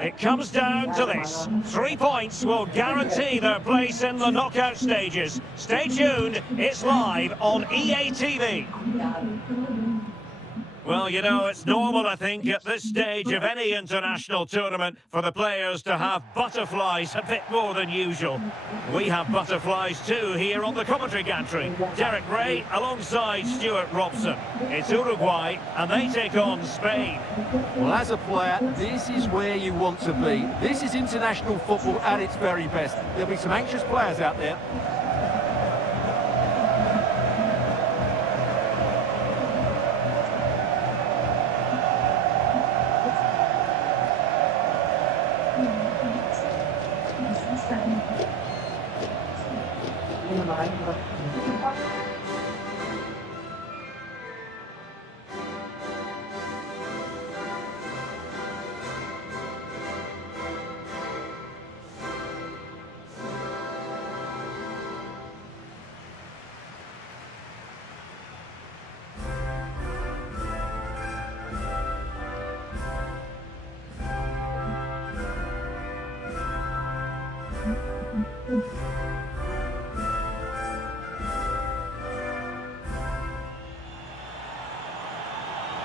It comes down to this. 3 points will guarantee their place in the knockout stages. Stay tuned, it's live on EA TV. Well, you know, it's normal, I think, at this stage of any international tournament for the players to have butterflies a bit more than usual. We have butterflies too here on the commentary gantry. Derek Ray alongside Stuart Robson. It's Uruguay and they take on Spain. Well, as a player, this is where you want to be. This is international football at its very best. There'll be some anxious players out there.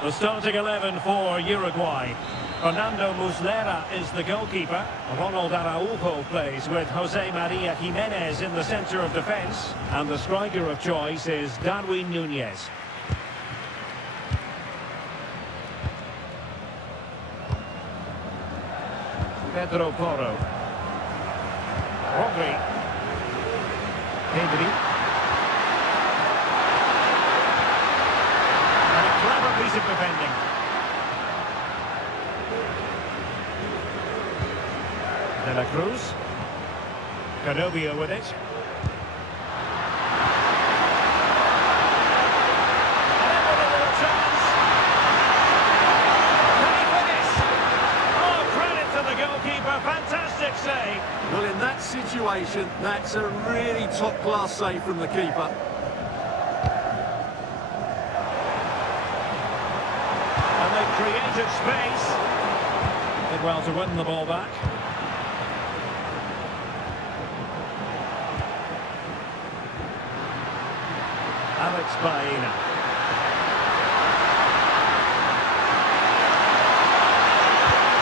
The starting 11 for Uruguay. Fernando Muslera is the goalkeeper. Ronald Araujo plays with Jose Maria Jimenez in the centre of defence. And the striker of choice is Darwin Núñez. Pedro Porro. Rodri. Pedri. Piece of defending. De la Cruz. Cadobio with it. Chance. Can he finish? Oh, credit to the goalkeeper. Fantastic save. Well, in that situation, that's a really top-class save from the keeper. Created space. Did well to win the ball back. Alex Baena.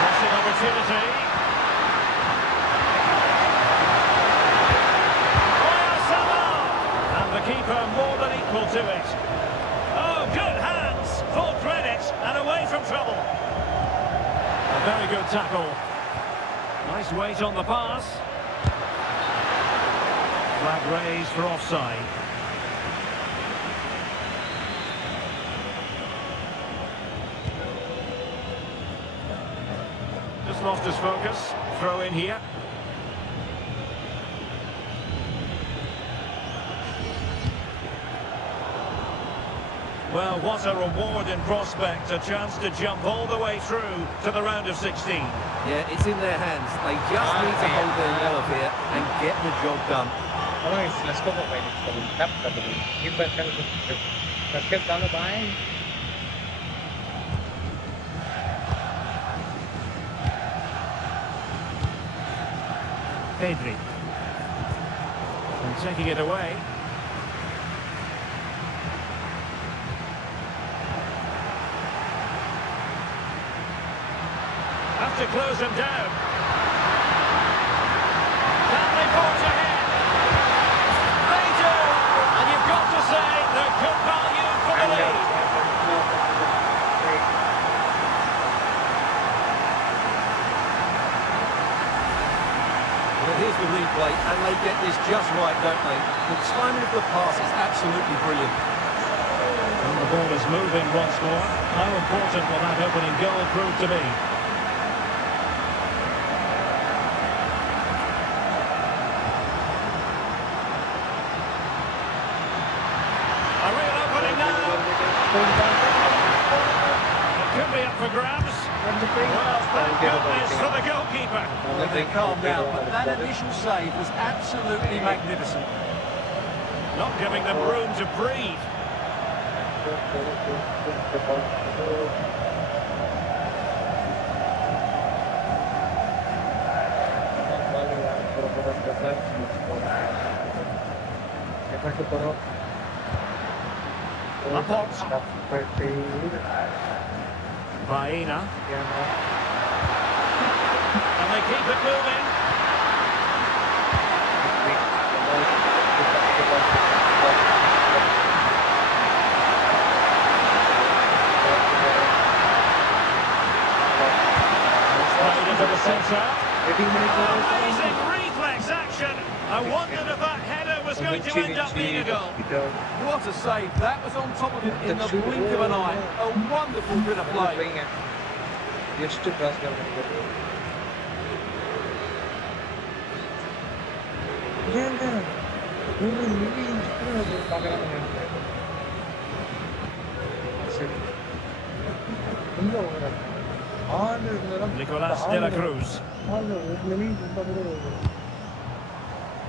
Passing opportunity. And the keeper more than equal to it. Oh, good hands. Full credit and away from trouble. A very good tackle. Nice weight on the pass. Flag raised for offside. Just lost his focus. Throw in here. Well, what a reward in prospect, a chance to jump all the way through to the round of 16. Yeah, it's in their hands. They just need to hold their nerve here and get the job done. Pedri. And taking it away. Have to close him down. Can they forge ahead? They do! And you've got to say they're good value for the lead. Well, here's the replay, and they get this just right, don't they? The timing of the pass is absolutely brilliant. And the The ball is moving once more. How important will that opening goal prove to be? A real opening now. It could be up for grabs. Well, thank goodness for the goalkeeper. Well, they calmed down, but that initial save was absolutely magnificent. Not giving them room to breathe. Laporte. Baena. And they keep it moving. Played into the centre. Amazing reflex action. I wondered if that header was going to end up being a goal. What a save. That was on top of it in the blink of an eye. A wonderful bit of play. Nicolas de la Cruz.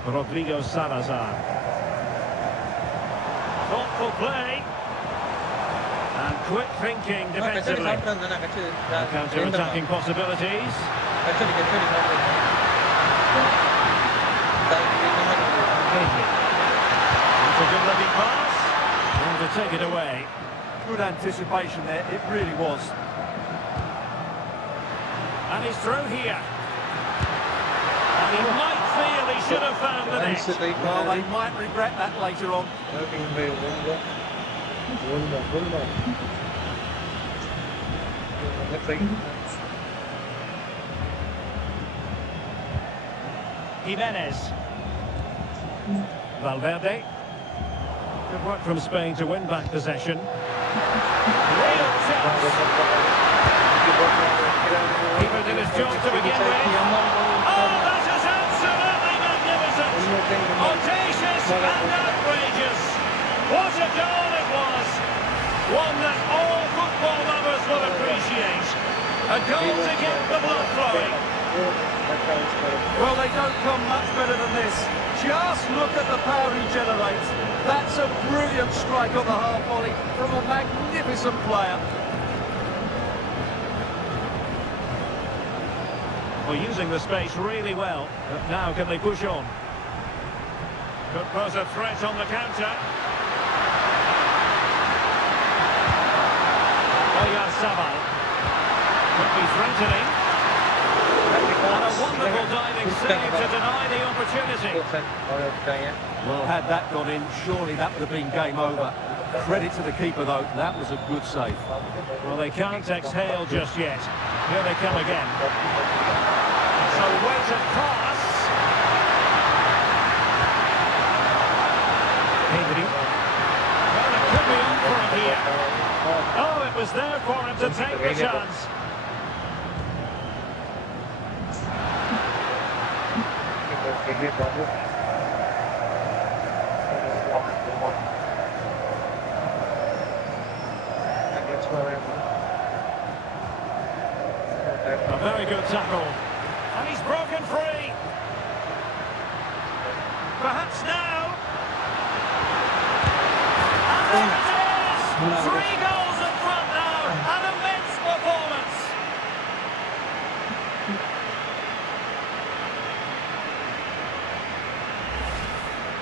Rodrigo Salazar. Thoughtful play. And quick thinking defensively. Counter-attacking possibilities. It's a good looking pass. And to take it away. Good anticipation there. It really was. And he's through here. And he might feel he should have found the net. Well, they might regret that later on. Jimenez. Valverde. Good work from Spain to win back possession. Real chance. Keeper did his job to begin with. Oh, that is absolutely magnificent. Audacious and outrageous. What a goal it was. One that all football lovers will appreciate. A goal to get the blood flowing. Well, they don't come much better than this. Just look at the power he generates. That's a brilliant strike on the half volley from a magnificent player. Well, using the space really well. But now can they push on? Could pose a threat on the counter. Oyarzabal. Could be threatening. And a wonderful diving save to deny the opportunity. Well, had that gone in, surely that would have been game over. Credit to the keeper, though. That was a good save. Well, they can't exhale just yet. Here they come again. So weighted pass. Pedri. Well, it could be on for him here. Oh, it was there for him to take the chance. A very good tackle. And he's broken free. Perhaps now. And there it is! 3 goals in front now. An immense performance.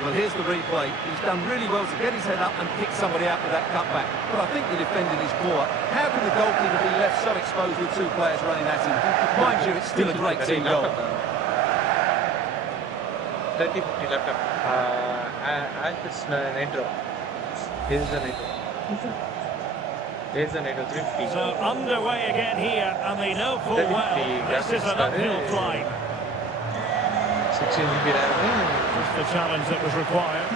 Well, here's the replay. He's done really well to get his head up and pick somebody out with that cutback. But I think the defending is poor. How can the goalkeeper be left so exposed with 2 players running at him? Mind you, it's still a great team goal. 30-50 laptop. This Nitro. Here's the Nitro. Here's the Nitro 350. So underway again here, and they know full well this is an uphill climb. 16 GB RAM. Just the challenge that was required.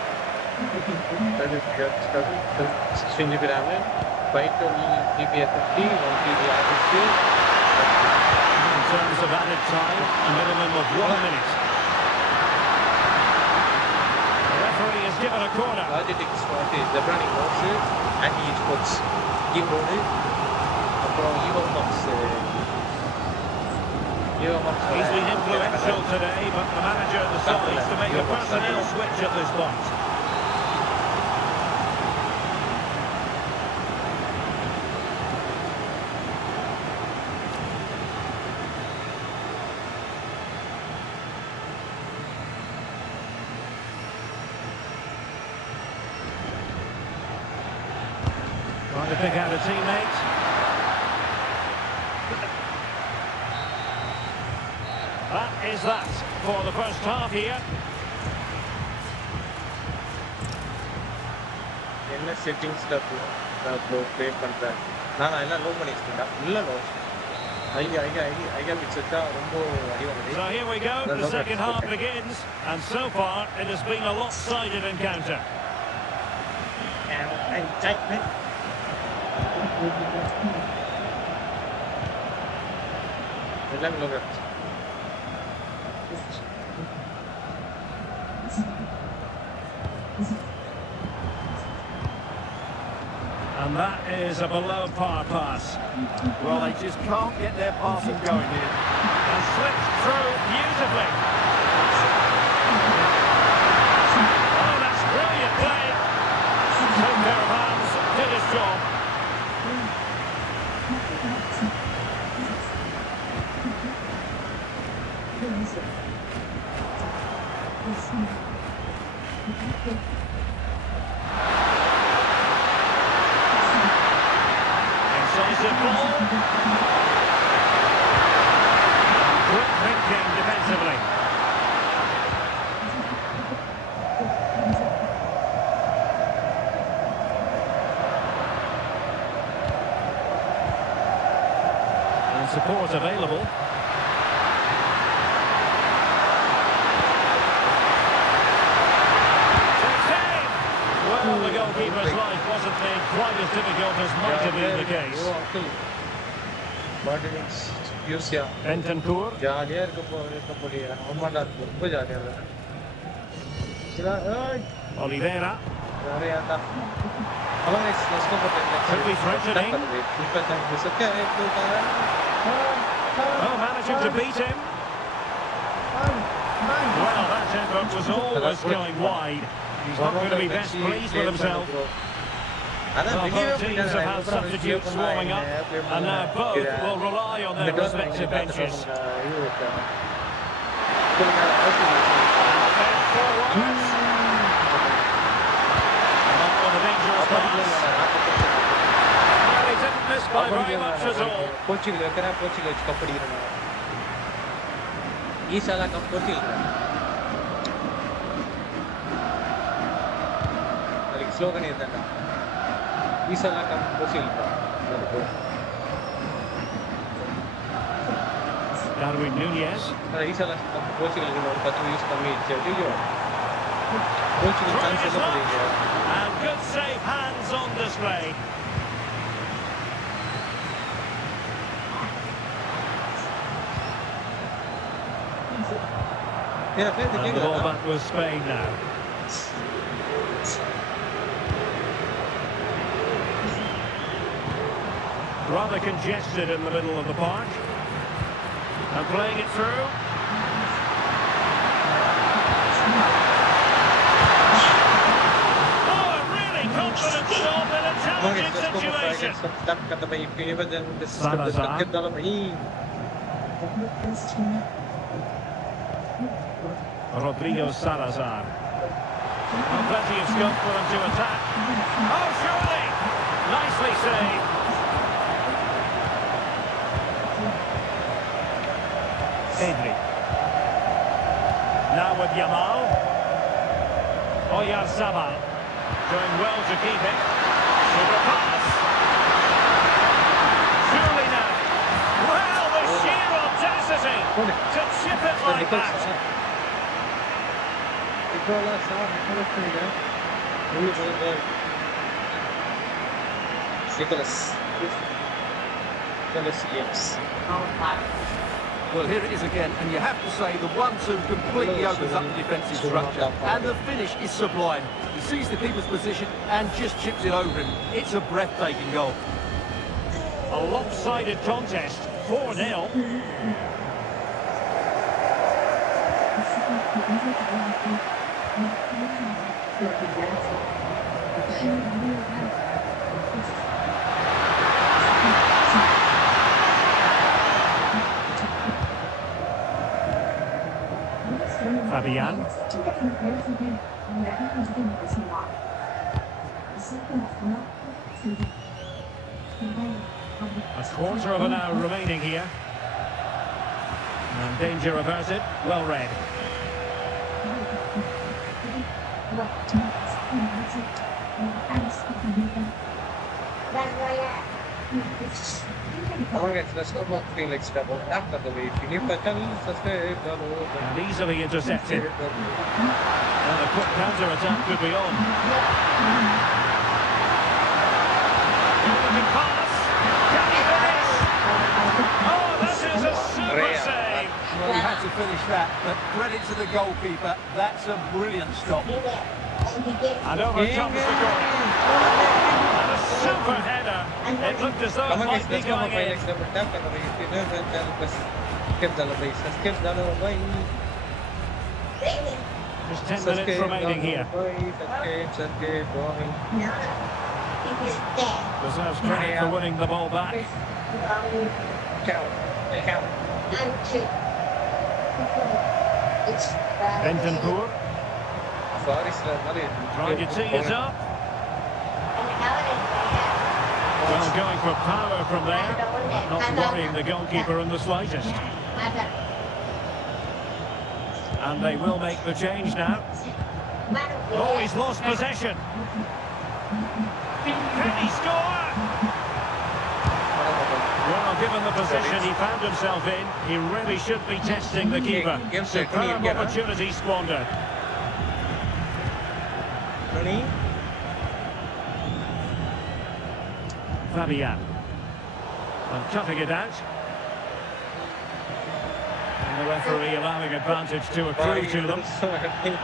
16 GB RAM, 512 GB SSD, 1 GB RSD. In terms of added time, a minimum of 1 minute. The referee has given a corner. Logistics the running notes, anti-sports keyboard, அப்புறம் He's been influential today, but the manager decides to make a personnel switch at this point. Trying to pick out a teammate. That is that for the first half here. என்ன settings நான் play பண்றேன் நான் எல்லாம் low பண்ணி வச்சிட்டேன் இல்ல low ஐயா பிச்சா ரொம்ப அடிவாங்குது. So here we go, the second half begins, and so far it has been a lopsided encounter. எல்லாம் low. And that is a below par pass. Well, they just can't get their passing going here. And slipped through beautifully. Oh, that's brilliant play. Took care of hands, did his job. Incisive ball. Quick thinking defensively. And support available. Well, the goalkeeper's life wasn't made quite as difficult as might have been the case. Bentancur. ஜாலியா இருக்க போறியா ஆமாடா ரொம்ப ஜாலியா இருக்கு. Oliveira. யாரையாடா அவன் let's go Could be threatening. Oh, managing to beat him. Well, that effort was always going wide. He's not going to be best pleased with himself. Well, both teams have had substitutes warming up, and now both will rely on their respective benches. Forwards. Not with a dangerous pass. Well, he didn't miss by very much at all. Portugal வைக்கிறா Portugal வச்சு cup அடிக்கிறாங்க. ஈசாலா cup Portugal. அதுக்கு slogan இருந்தாங்க. ஈசாலா cup Portugal. Darwin Núñez. ஈசாலா cup போர்ச்சுகலுக்கு ஒரு 10 நிமிஷம் கம்மி ஆயிடுச்சு. ஐயோ. போர்ச்சுகல் சான்ஸ் என்ன பண்ணுவீங்க? And good safe hands on display. Yeah, And the ball back with Spain now. Rather congested in the middle of the park. And playing it through. Oh, a really confident stop in a challenging situation. Salazar. Rodrigo Salazar. Well, plenty of scope for them to attack. Oh, surely! Nicely saved. Pedri. Now with Yamal. Oyarzabal. Doing well to keep it. Super pass. Surely now. Well, the sheer audacity to chip it like that. Nicholas. Nicholas, yes. Well, here it is again, and you have to say the 1-2 completely opens up the defensive structure. And the finish is sublime. He sees the keeper's position and just chips it over him. It's a breathtaking goal. A lopsided contest, 4-0. Fabian. A quarter of an hour remaining here. And danger averted. Well read. Come on guys, let's go back to like step on after the way. If you subscribe, And easily intercepted. And a quick counter-attack could be on. Looking pass. Can he finish? Oh, that is a super save. Well, he had to finish that, but credit to the goalkeeper. That's a brilliant stop. And over comes the goal. And a super header. It looked as though it come on guys, might be let's go going back in. like step on tap and if you never tell us skip the way, skip the way. Just 10 minutes remaining here. Escape, going. Deserves credit for winning the ball back. Count. Bentancur Sorry, sir. trying to tee it up. Well, going for power from there, but not worrying the goalkeeper in the slightest. And they will make the change now. Oh, he's lost possession. Can he score? Well, given the position he found himself in, he really should be testing the keeper. Superb opportunity squandered. Fabian. And cutting it out. And the referee allowing advantage to accrue to them. And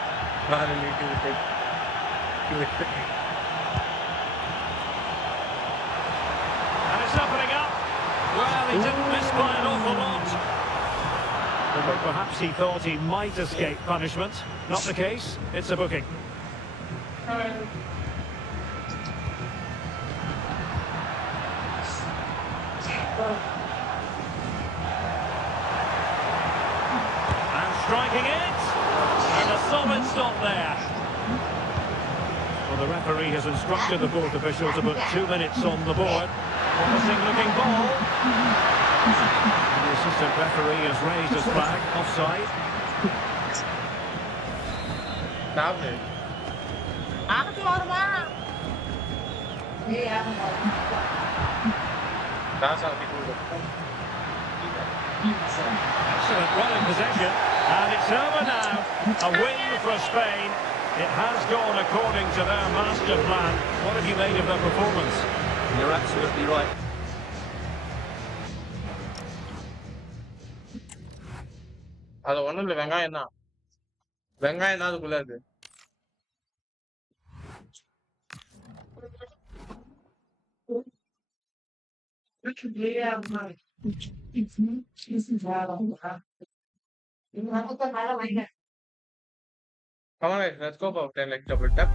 it's opening up. Well, he didn't miss by an awful lot. But perhaps he thought he might escape punishment. Not the case. It's a booking. And striking it. And a solid stop there. Well, the referee has instructed the fourth official to put 2 minutes on the board. Promising looking ball. And the assistant referee has raised his flag. Offside. Excellent running possession. And it's over now. A win for Spain. It has gone according to their master plan. What have you made of their performance? You're absolutely right. அது ஒண்ணும் இல்ல வெங்காயம் தான் அதுக்குள்ள இருக்கு Come on, guys, let's go about 10 like double tap.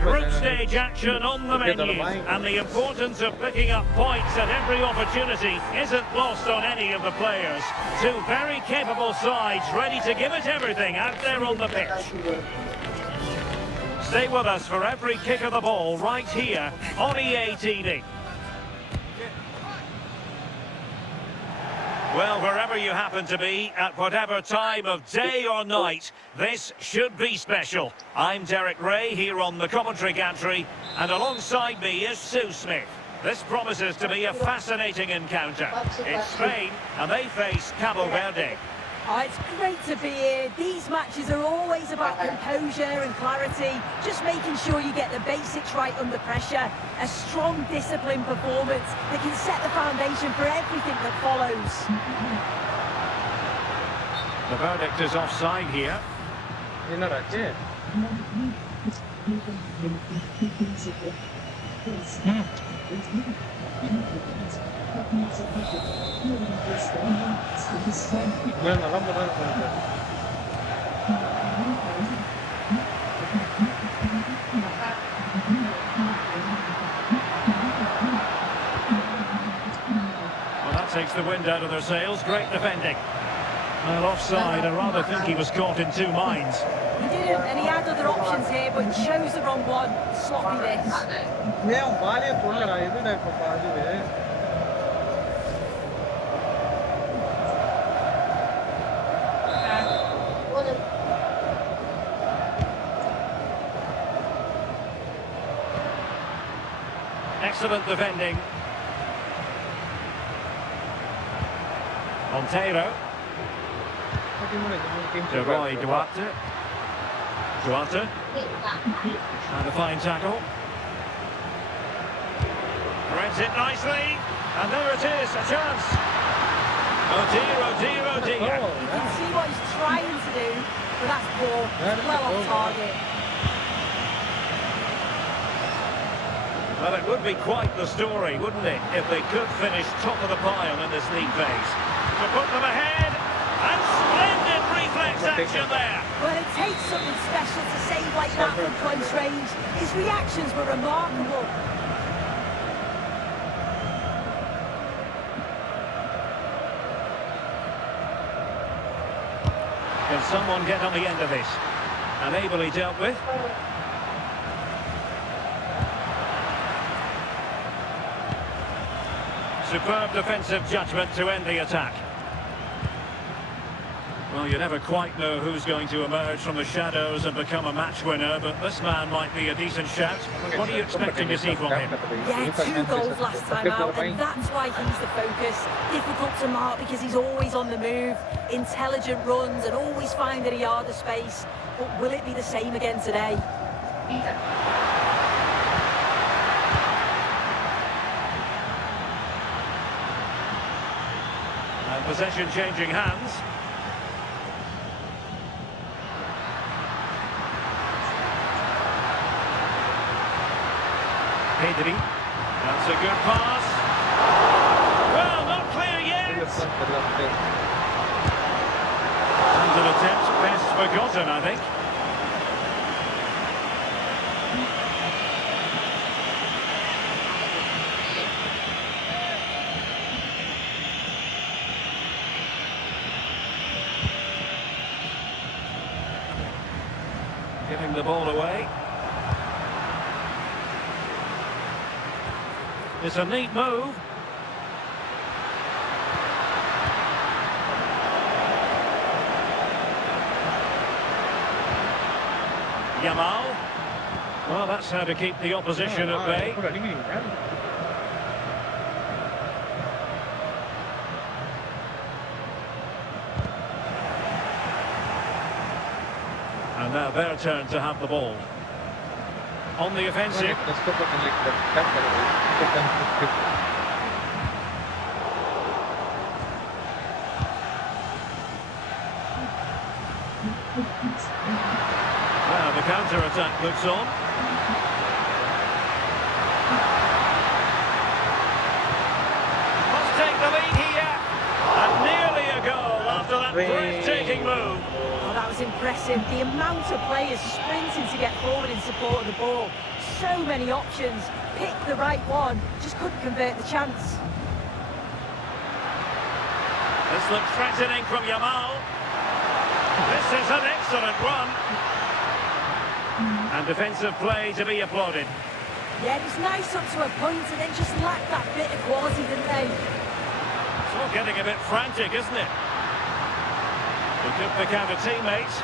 Group stage action on the menu, and the importance of picking up points at every opportunity isn't lost on any of the players. Two very capable sides ready to give it everything out there on the pitch. Stay with us for every kick of the ball right here on EA TV. Well, wherever you happen to be, at whatever time of day or night, this should be special. I'm Derek Ray here on the commentary gantry, and alongside me is Sue Smith. This promises to be a fascinating encounter. It's Spain, and they face Cabo Verde. Oh, it's great to be here. These matches are always about composure and clarity, just making sure you get the basics right under pressure. A strong, disciplined performance that can set the foundation for everything that follows. The verdict is offside here. என்னடாச்சு நல்லா போறாரு Well, that takes the wind out of their sails. Great defending. Well, offside. I rather think he was caught in two minds. He didn't, and he had other options here, but he chose the wrong one. Sloppy this. ஏன் பாலே போடலடா எதுடா இப்ப பாடுது Excellent defending. Monteiro. To Roy Duarte. Duarte. And a fine tackle. Threads it nicely. And there it is, a chance. Oh dear, oh dear, oh dear. You can see what he's trying to do, but that's poor. It's well off target. Well, it would be quite the story, wouldn't it, if they could finish top of the pile in this league phase. To put them ahead, and splendid reflex action there. Well, it takes something special to save like that from close range. His reactions were remarkable. Can someone get on the end of this? And ably dealt with. Superb defensive judgment to end the attack. Well, you never quite know who's going to emerge from the shadows and become a match winner, but this man might be a decent shout. What are you expecting to see from him? Yeah, 2 goals last time out, and that's why he's the focus. Difficult to mark because he's always on the move, intelligent runs and always finding a yard of space. But will it be the same again today? And possession changing hands. Pedri. That's a good pass. Well, not clear yet. And an attempt best forgotten, I think. Giving the ball away. It's a neat move. Yamal. Well, that's how to keep the opposition at bay. And now their turn to have the ball. On the offensive. Well, the counter-attack looks on. Must take the lead here. And nearly a goal after that breathtaking move. Oh, that was impressive. The amount of players sprinting to get forward in support of the ball. So many options. Picked the right one. Just couldn't convert the chance. This looks threatening from Yamal. This is an excellent run. And defensive play to be applauded. Yeah, it was nice up to a point and then just lacked that bit of quality, didn't they? It's all getting a bit frantic, isn't it? They could pick out a teammate.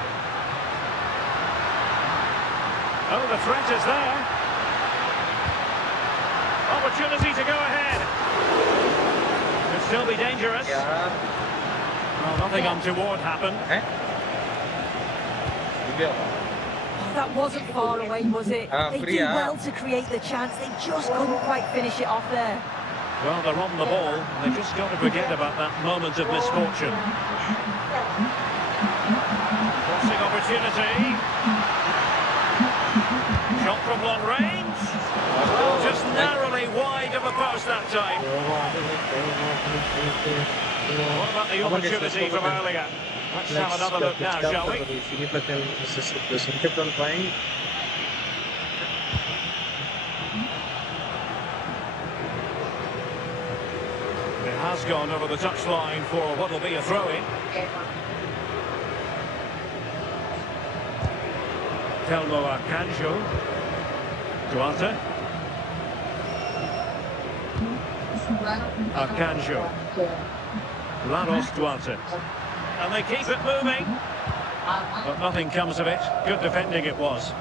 Oh, the threat is there. Opportunity to go ahead. Could still be dangerous. Well, nothing untoward happened. Oh, that wasn't far away, was it? They free, do well to create the chance. They just couldn't quite finish it off there. Well, they're on the ball. They've just got to forget about that moment of misfortune. Crossing opportunity. Shot from long range. Well, just narrowly wide of the post that time. What about the opportunity from earlier? Let's have another look now, shall we? It has gone over the touchline for what will be a throw-in. Telmo Akanjo. Duarte. Akanjo. Laros Duarte. And they keep it moving. But nothing comes of it. Good defending it was.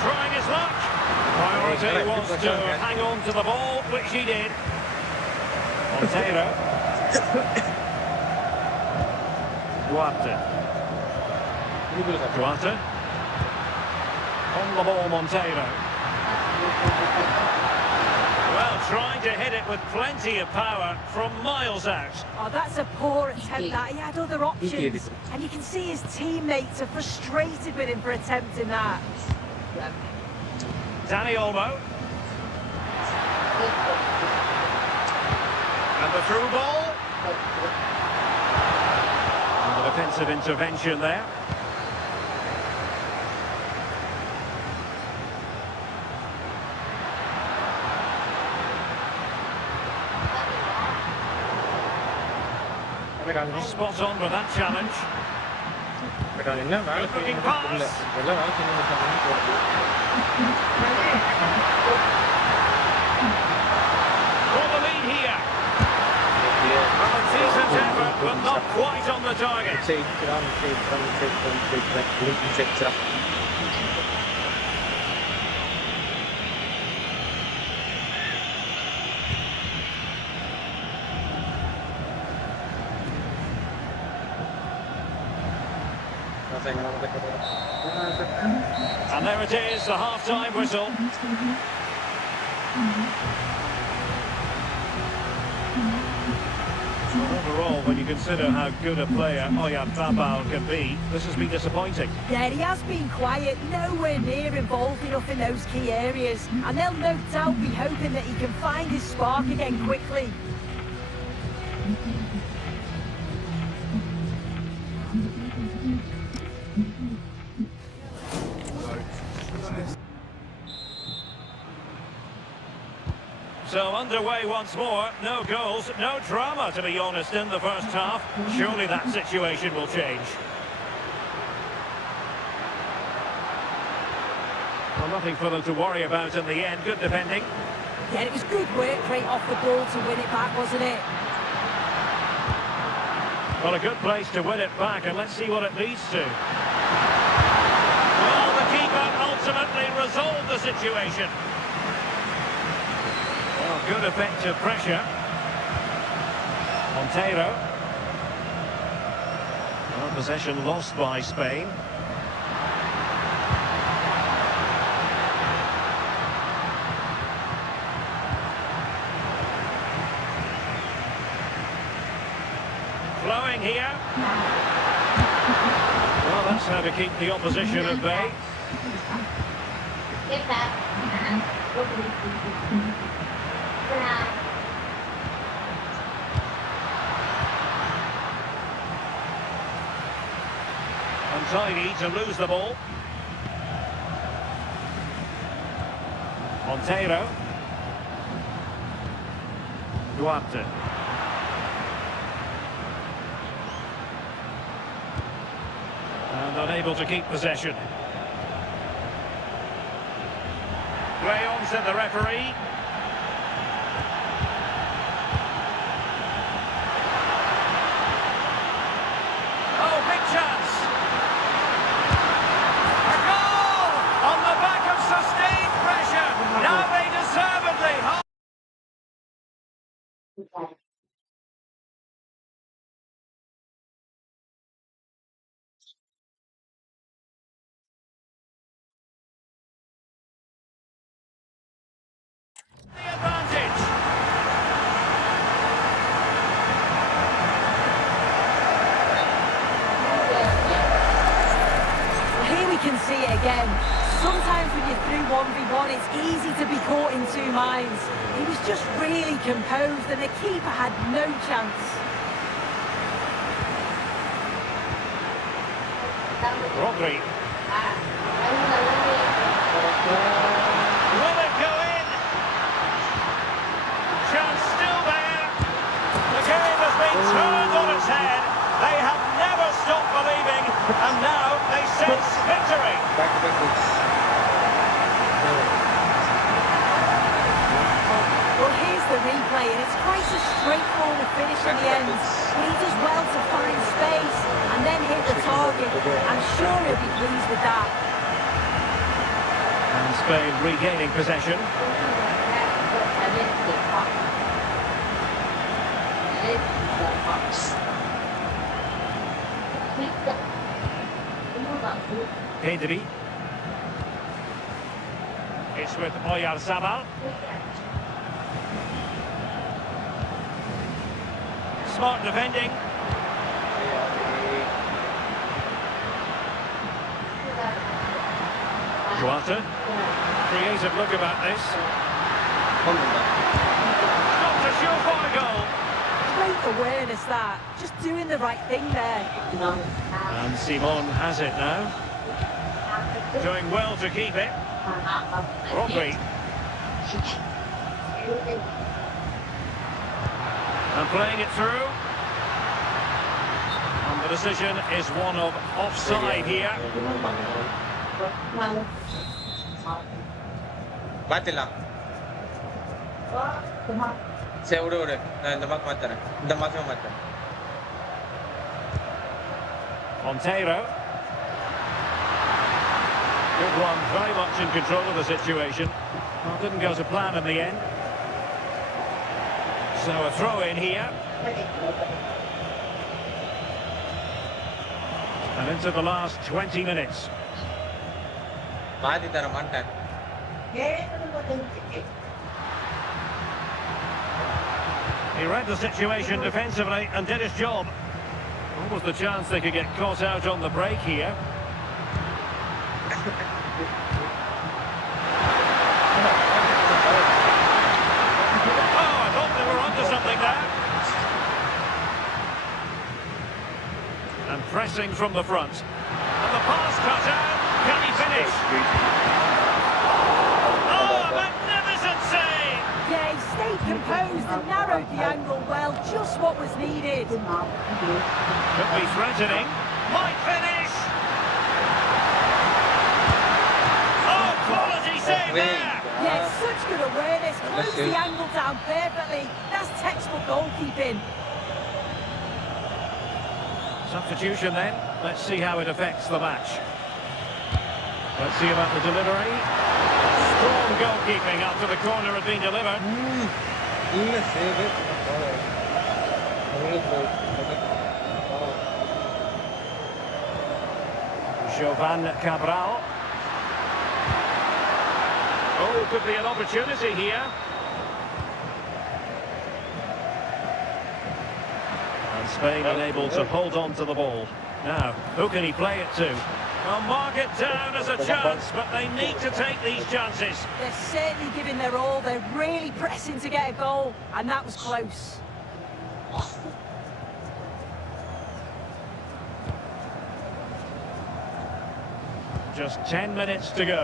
Trying his luck. Priority was to hang on to the ball, which he did. Monteiro. Duarte. Duarte. On the ball, Monteiro. Well, trying to hit it with plenty of power from miles out. Oh, that's a poor attempt, that. He had other options. And you can see his teammates are frustrated with him for attempting that. Danny Olmo. And the through ball. And the defensive intervention there. Spot on with that challenge. Good-looking pass. For the lead here. Well, a decent effort, but not quite on the target. And there it is, the half-time whistle. Overall, when you consider how good a player Oyarzabal can be, this has been disappointing. Yeah, he has been quiet, nowhere near involved enough in those key areas. And they'll no doubt be hoping that he can find his spark again quickly. So underway once more, no goals, no drama to be honest in the first half. Surely that situation will change. Well, nothing for them to worry about in the end, good defending. Yeah, it was good work right off the ball to win it back, wasn't it? Well, a good place to win it back, and let's see what it leads to. Well, the keeper ultimately resolved the situation. Well, good effective pressure. Monteiro. Well, possession lost by Spain. Flowing here. Well, that's how to keep the opposition at bay. Untidy to lose the ball. Monteiro. Duarte. And unable to keep possession. Graham said the referee. Oh, big chance. A goal on the back of sustained pressure. again. Sometimes when you're through 1v1, it's easy to be caught in two minds. He was just really composed and the keeper had no chance. Rodri. Will it go in? Chance still there. The game has been turned on its head. They have never stopped believing, and now they sense victory. Back to back goals. Well, here's the replay, and it's quite a straightforward finish in the end. He does well to find space and then hit the target. I'm sure he'll be pleased with that. And Spain regaining possession. Pedri. It's with Oyarzabal. Smart defending. Joata. Creative look about this. Not a surefire goal. Great awareness that. Just doing the right thing there. And Simon has it now. Doing well to keep it. Rodri. And playing it through. And the decision is one of offside here. மாத்திடலாம் சரி விடு விடு நான் இந்த mark மாத்துறேன் இந்த மார்க்கை மாத்துறேன் Monteiro. Good one, very much in control of the situation. Well, didn't go to plan in the end. So a throw in here. And into the last 20 minutes. மாத்தி தர மாட்டேன் He read the situation defensively and did his job. What was the chance they could get caught out on the break here? Oh, I thought they were onto something there. And pressing from the front. And the pass cut out. Can he finish? Oh, magnificent save! Yeah, he stayed composed and narrowed the angle well, just what was needed. Could be threatening. Might finish! Oh, quality save there! Yeah, such good awareness, closed the angle down perfectly. That's textbook goalkeeping. Substitution then. Let's see how it affects the match. Let's see about the delivery. Strong goalkeeping after the corner had been delivered. இல்ல save Jovan Cabral. Oh, could be an opportunity here. And Spain unable to hold on to the ball. Now, who can he play it to? Well, mark it down as a chance, but they need to take these chances. They're certainly giving their all. They're really pressing to get a goal, and that was close. Just 10 minutes to go.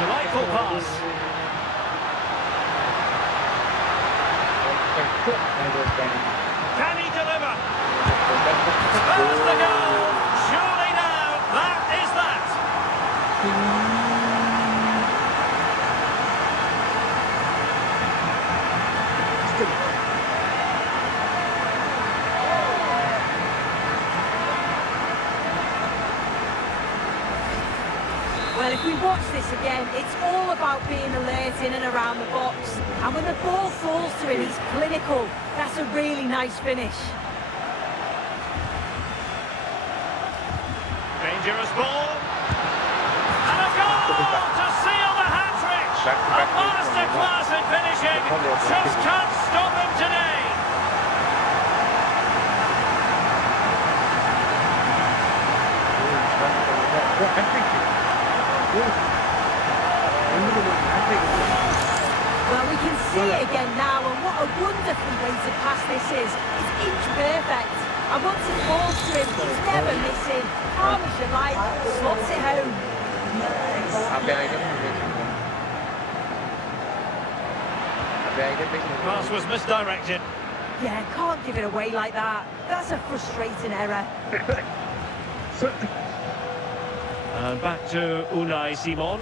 Delightful pass. Can he deliver? There's the goal! Surely now, that is that! Well, if we watch this again, it's all about being alert in and around the box. And when the ball falls to him, he's clinical. That's a really nice finish. Dangerous ball. And a goal to seal the hat-trick! A masterclass in finishing. Just can't stop him today. Well, we can see it again now, and what a wonderful way to pass this is. It's inch perfect. And once it falls to him, he's never missing. Calm as you like, slots it home. Pass was misdirected. Yeah, can't give it away like that. That's a frustrating error. And back to Unai Simon.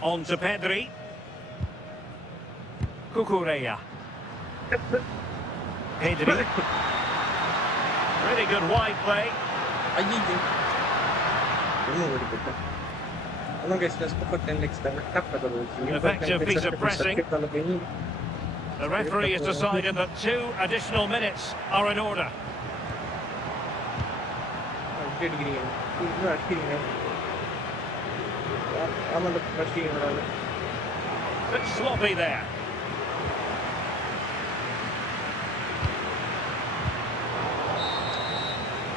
On to Pedri. Cucurella. Pedri. Really good wide play. An effective piece of pressing. The referee has decided that 2 additional minutes are in order. Bit sloppy there.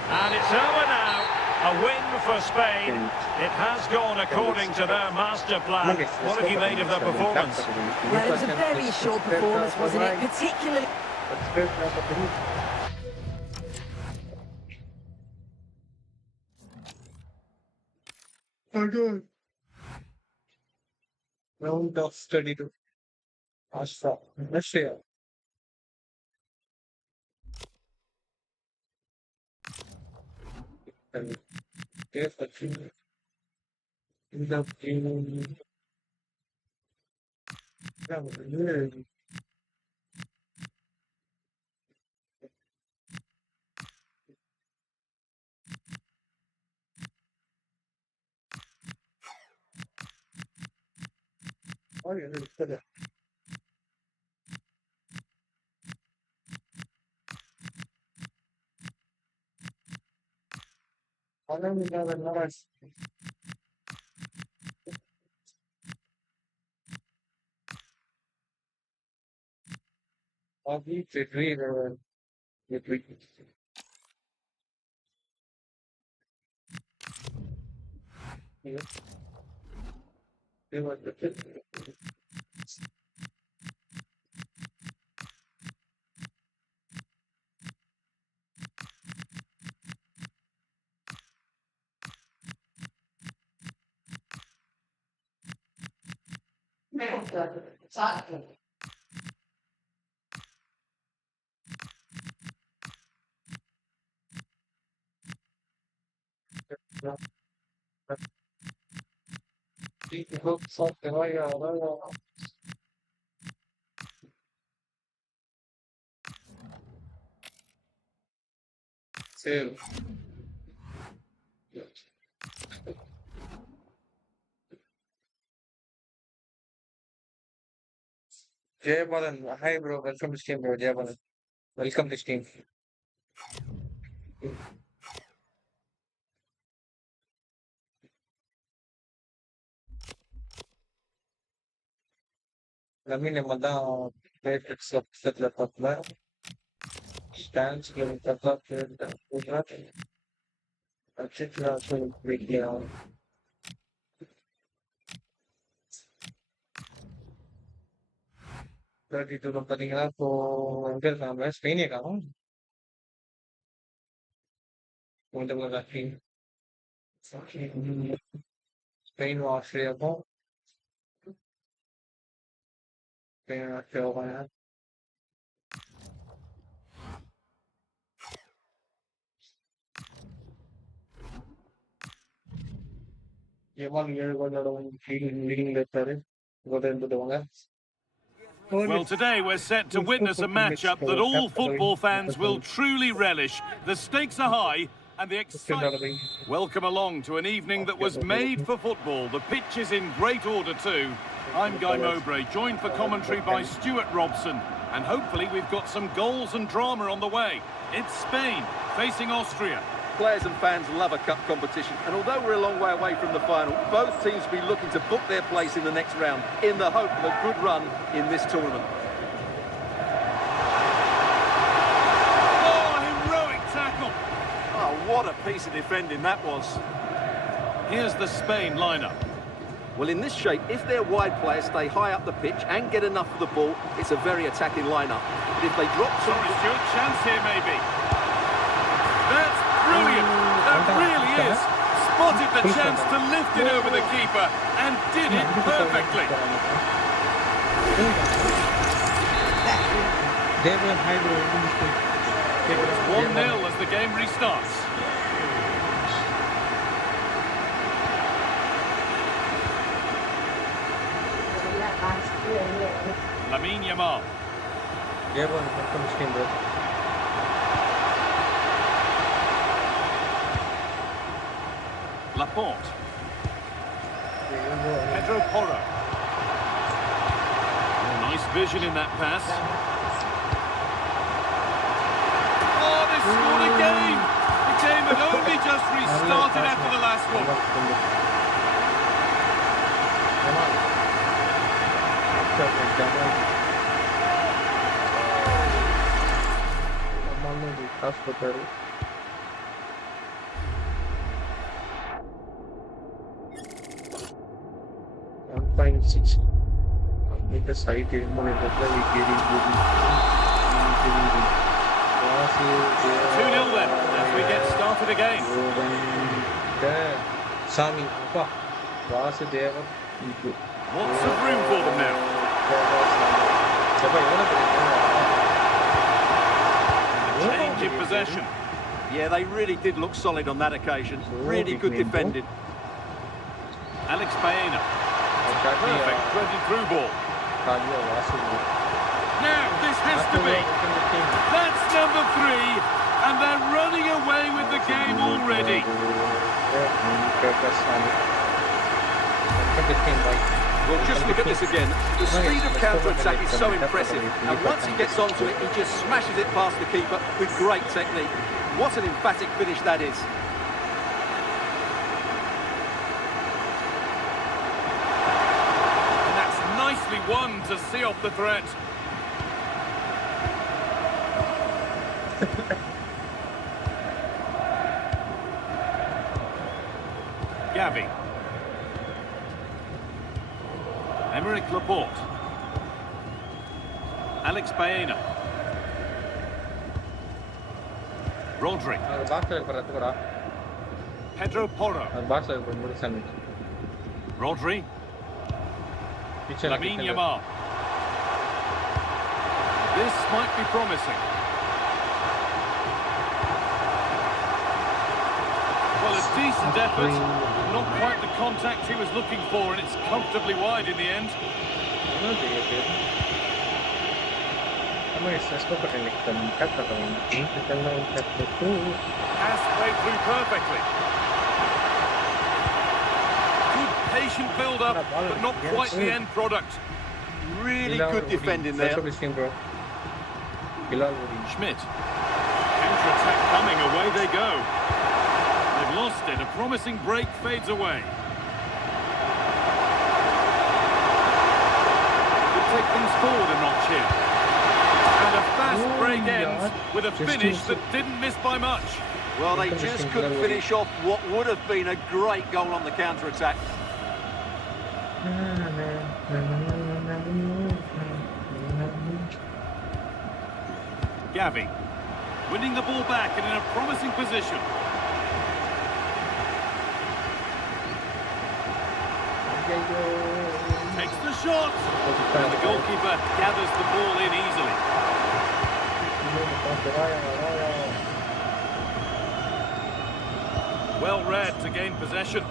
And it's over now. A win for Spain. It has gone according to their master plan. What have you made of the performance? Well, it was a very assured performance, wasn't it? Particularly... Round of study to Ashra. Russia. And there's the team in the game. Oh, yeah, it's Sale. Jay Balan, hi bro, welcome to stream, bro. Jay Balan, welcome to stream. Lamine Mada, Patriots of Settler Topla, stands given Topla, Gujarat, Chitra, so big down. Itu பார்த்தீங்கன்னா இப்போ எங்க இருக்காங்க ஸ்பெயினே காணும் Spain ஆஸ்திரேலியாவும் Spain Australia எவ்வளவு 7 கொண்டாடுவோம் லீடிங்ல இருக்காரு இவங்க இருந்துடுவாங்க. Well, today we're set to witness a matchup that all football fans will truly relish. The stakes are high and the excitement. Welcome along to an evening that was made for football. The pitch is in great order too. I'm Guy Mowbray, joined for commentary by Stuart Robson. And hopefully we've got some goals and drama on the way. It's Spain facing Austria. Players and fans love a cup competition, and although we're a long way away from the final, both teams will be looking to book their place in the next round in the hope of a good run in this tournament. Oh, heroic tackle. What a piece of defending that was. Here's the Spain lineup. Well, in this shape, if their wide players stay high up the pitch and get enough of the ball, it's a very attacking lineup. But if they drop some... Sorry, Stuart, chance here maybe. That's brilliant. That really is. Spotted the chance to lift it over the keeper and did it perfectly. It's 1-0 as the game restarts. Lamine Yamal. Laporte. Pedro Porro. Nice vision in that pass. Oh, they scored again! The game had only just restarted after the last one. The site is more than 2-0 then, as we get started again. Lots of room for them now. Change in possession. Yeah, they really did look solid on that occasion. Really good defending. Alex Baena. Perfect threaded through ball. Now, this has to be. That's number 3, and they're running away with the game already. Well, just look at this again. The speed of counter-attack is so impressive. And once he gets onto it, he just smashes it past the keeper with great technique. What an emphatic finish that is. And that's nicely won to see off the threat. Gavi. Emerick Laporte. Alex Baena. Rodri. Pedro Porro. Rodri. Lamine Yamal. This might be promising. Well, a decent effort. Not quite the contact he was looking for, and it's comfortably wide in the end. Pass played through perfectly. Good patient build-up, but not quite the end product. Really good defending there. Schmidt. Counter-attack coming, away they go. They've lost it, a promising break fades away. Could take things forward a notch here. And a fast break ends with a finish that didn't miss by much. Well, they just couldn't finish off what would have been a great goal on the counter-attack. Gavi. Winning the ball back and in a promising position. Takes the shot. And the goalkeeper gathers the ball in easily. Well read to gain possession.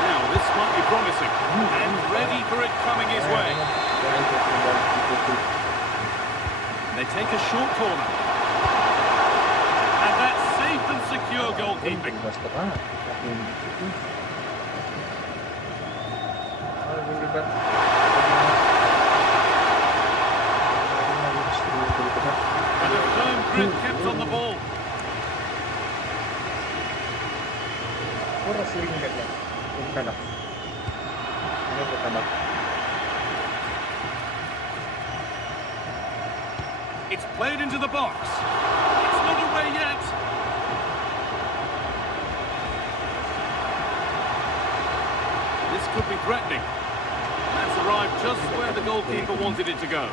Now this might be promising. And ready for it coming his way. They take a short corner. And that's safe and secure goalkeeping. And a firm grip kept on the ball. It's played into the box. It's not away yet. This could be threatening. That's arrived just where the goalkeeper wanted it to go.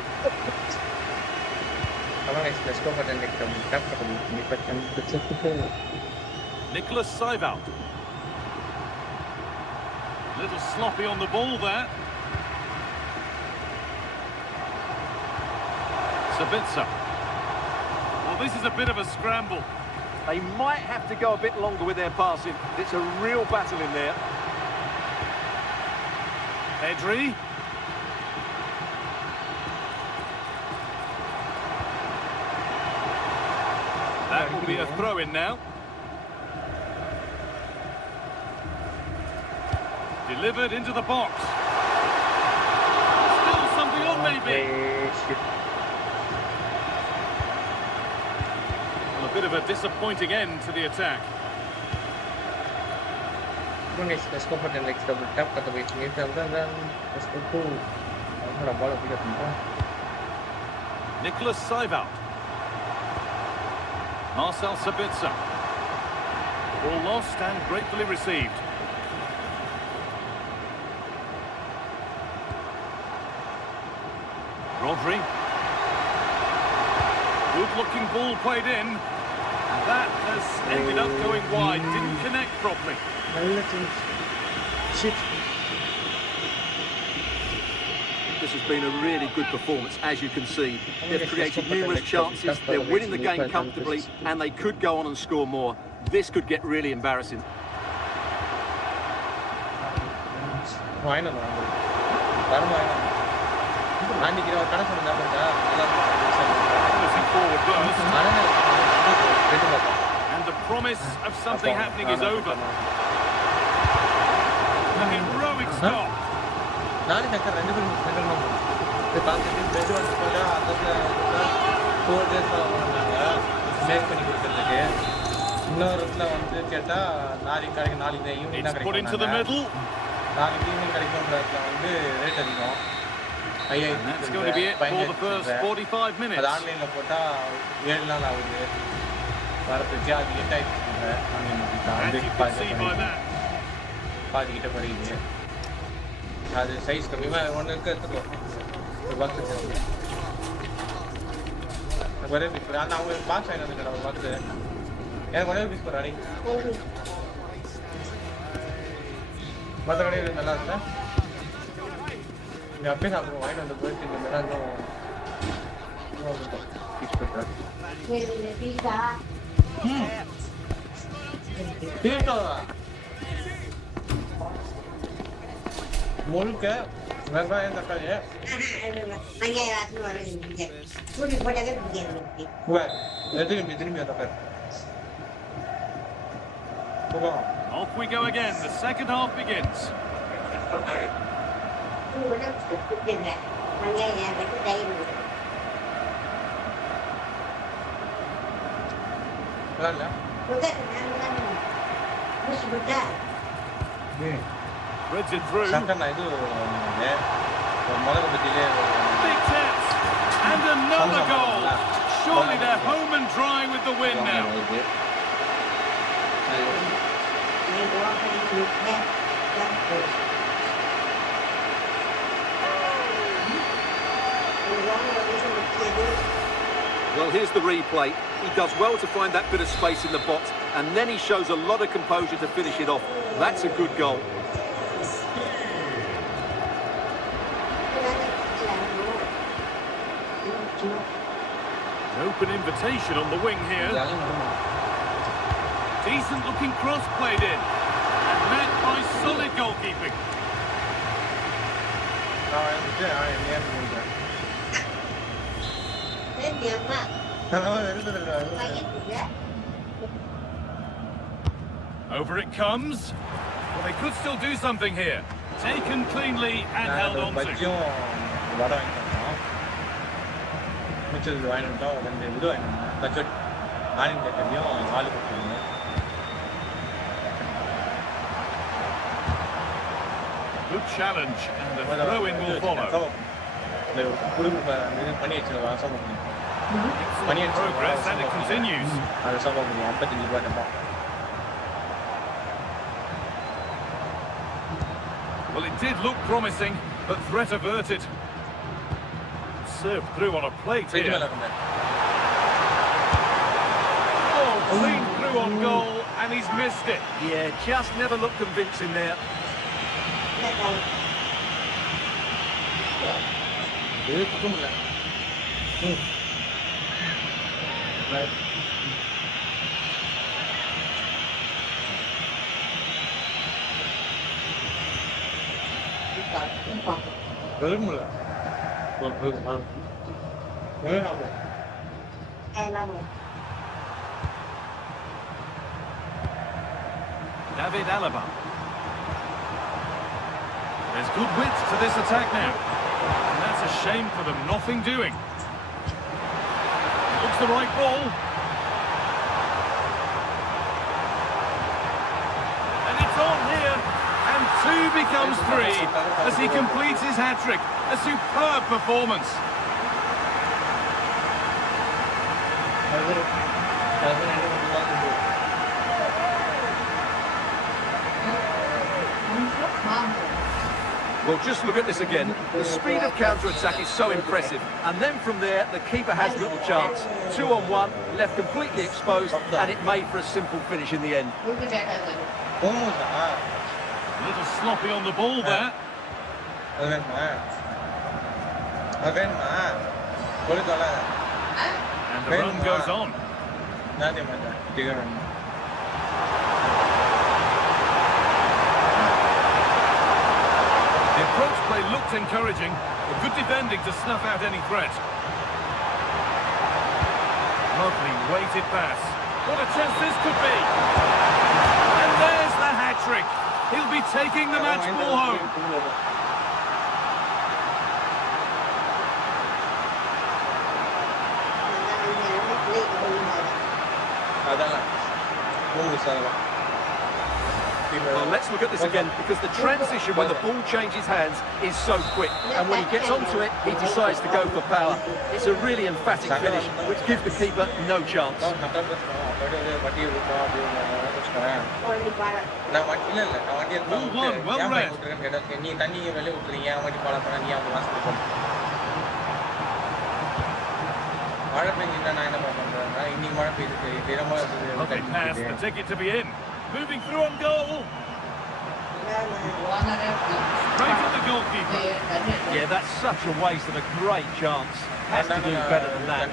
Nicholas Seibold. Little sloppy on the ball there. Sabitzer. Well, this is a bit of a scramble. They might have to go a bit longer with their passing. It's a real battle in there. Pedri. That will be a throw-in now. Delivered into the box. Still something on, maybe. Well, a bit of a disappointing end to the attack. Nicholas Seibold. Marcel Sabitzer. Ball lost and gratefully received. Rodri. Good-looking ball played in. That has ended up going wide. Didn't connect properly. This has been a really good performance, as you can see. They've created numerous chances, they're winning the game comfortably, and they could go on and score more. This could get really embarrassing. Forward burst. And the promise of something happening is over. A heroic stop. It's put into the middle. And that's going to be it for the first 45 minutes. As you can see by that. Off we go again. The second half begins. Threads it through. Big test. And another goal. Surely they're home and dry with the win now. Well, here's the replay. He does well to find that bit of space in the box, and then he shows a lot of composure to finish it off. That's a good goal. An open invitation on the wing here. Decent looking cross played in. And met by solid goalkeeping. Over it comes. Well, they could still do something here. Taken cleanly and held on to. Good challenge, and the throw-in will follow. Excellent progress, and it continues. ada sama punya 45 rúபாய் நம்ம. Well, it did look promising, but threat averted. Served through on a plate Stage here. மேல இருந்தார். Oh, clean through on goal, and he's missed it. Yeah, just never looked convincing there. இது குடும்ல. Bermula. David Alaba. There's good width to this attack now. And that's a shame for them, nothing doing. Looks the right ball. And it's on here. And 2 becomes 3 as he completes his hat-trick. A superb performance. Well, just look at this again. The speed of counter-attack is so impressive. And then from there, the keeper has little chance. 2-on-1, left completely exposed, and it made for a simple finish in the end. A little sloppy on the ball there. And the run goes on. The approach play looked encouraging, but good defending to snuff out any threat. Lovely weighted pass. What a chance this could be! And there's the hat-trick. He'll be taking the match ball home. Well, let's look at this again, because the transition when the ball changes hands is so quick. And when he gets onto it, he decides to go for power. It's a really emphatic finish, which gives the keeper no chance. Well read. Lovely pass, the ticket to be in. Moving through on goal. Straight at the goalkeeper. Yeah, that's such a waste of a great chance. Has to do better than that.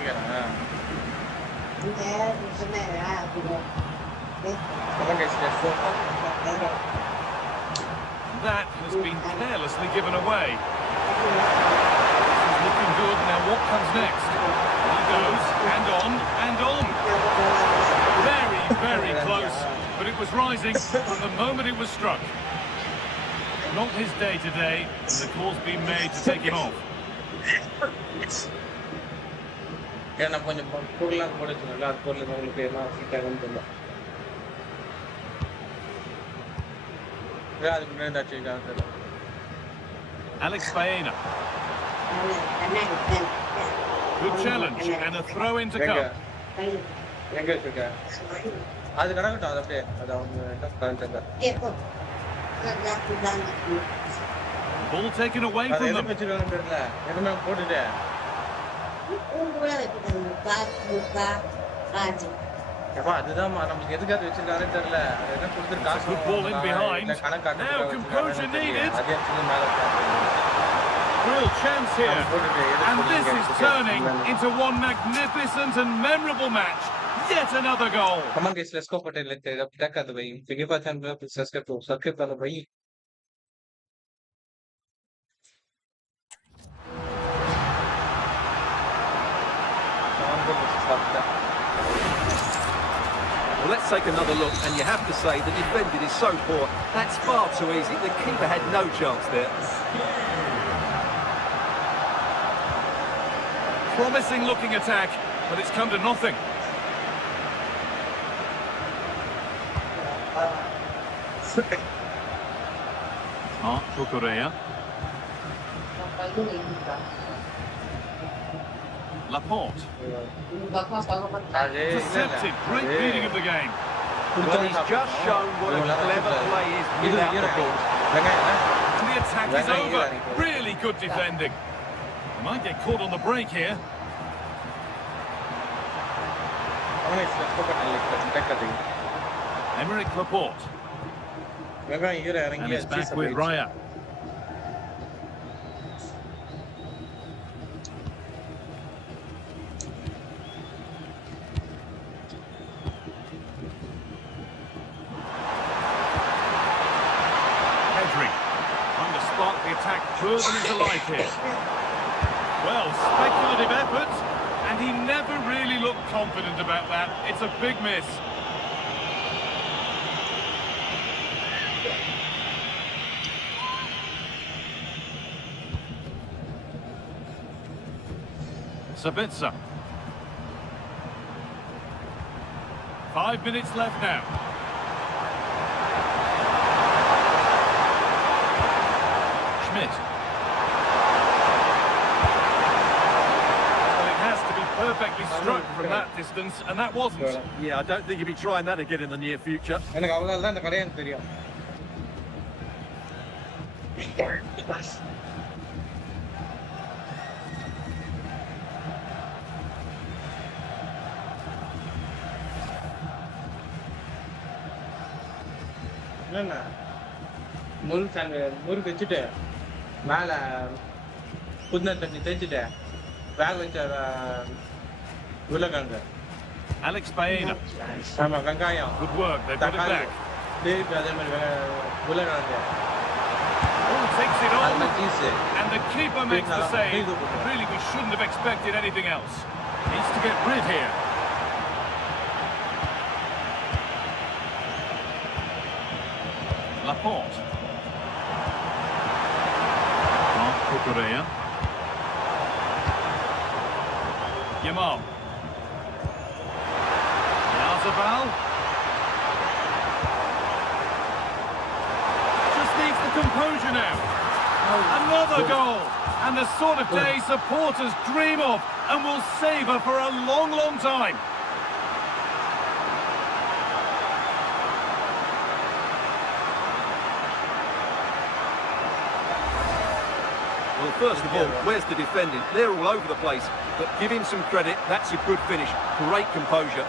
That has been carelessly given away. This is looking good. Now what comes next? He goes, and on, and on. Very, very close. But it was rising from the moment it was struck. Not his day today, and the call's been made to take him off. Alex Baena. Good challenge, and a throw in to come. அது கடக்கட்டும் அது அப்படியே அது அவங்க Ball taken away அது from எது them. வச்சிருக்காங்கன்னு தெரியல எதுவுமே போட்டுட்டு அப்பா அதுதான் நமக்கு எதுக்கு அது வச்சிருக்காருன்னு தெரியல அது என்ன கொடுத்துட்டு காசு Good ball in behind. இல்ல கணக்காட்டு Now composure needed. அதே இடத்துல மேல Real chance here. போட்டுட்டு And this is turning into one magnificent and memorable match. Yet another goal. Come on guys, let's go for it. Let's take the way. Give us time to subscribe to the way. Well, let's take another look, and you have to say the defending is so poor. That's far too easy. The keeper had no chance there. Promising looking attack, but it's come to nothing. Korea. Laporte. அது Deceptive, great reading of the game. Well, he's just shown what a clever play is without the ball. And the attack is over. Really good defending. Might get caught on the break here. Emerick Laporte. And it's back with Raya. Trying to spark the attack further into life here. Well, speculative effort, and he never really looked confident about that. It's a big miss. Sabitzer. 5 minutes left now. Schmidt. Well, it has to be perfectly struck from that distance, and that wasn't. Yeah, I don't think he'll be trying that again in the near future. எனக்கு அவ்வளவுதான் இந்த கடையை எனக்கு தெரியும் என்னண்ணா முறு தைச்சுட்டு மேல புதினா தண்ணி தேய்ச்சிட்டு வேக வச்ச உருளைக்கிழங்கு Alex Baena. ஆமா வெங்காயம் Good work, they've got it back. திருப்பி அதே மாதிரி உருளைக்கிழங்கு Oh, takes it on. அதுல cheese And the keeper makes the save. Really, we shouldn't have expected anything else. Needs to get rid here. Laporte. Cucurella. Yamal. Yazabal. Just needs the composure now. Another goal. And the sort of day supporters dream of and will savour for a long, long time. Well, first of all, where's the defending? They're all over the place, but give him some credit. That's a good finish. Great composure.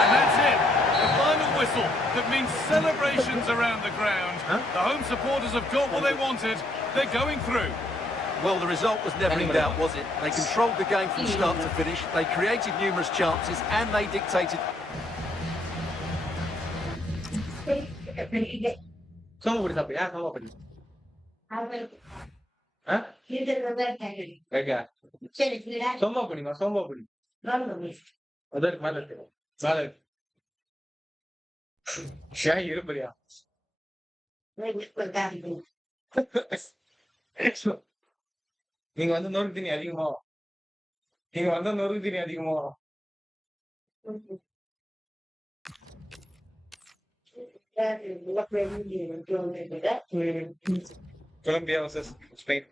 And that's it. The final whistle that means celebrations around the ground. The home supporters have got what they wanted. They're going through. Well, the result was never in doubt, was it? They controlled the game from start to finish. They created numerous chances and they dictated. சோமபுரி சாப்பிடுறியா சோமபுரி சோமபுரிமா சோமபுரி அதற்கு மேல இருக்கு மேல இருக்கு ஷாய் இருப்பறியா நீங்க வந்து நொறுக்கு தண்ணி அதிகமா நீங்க வந்து நொறுக்கு தண்ணி அதிகமா Colombia versus Spain.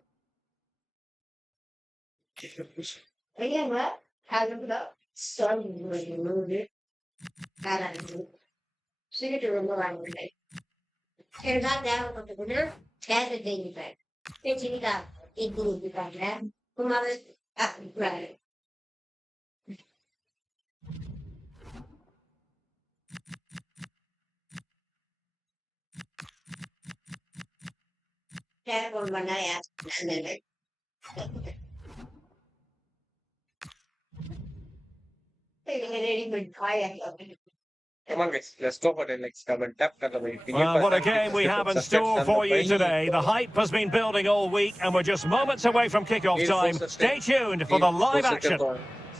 Come on guys, let's go for the next comment. Well, what a game we have in store for you today. The hype has been building all week and we're just moments away from kick-off time. Stay tuned for the live action.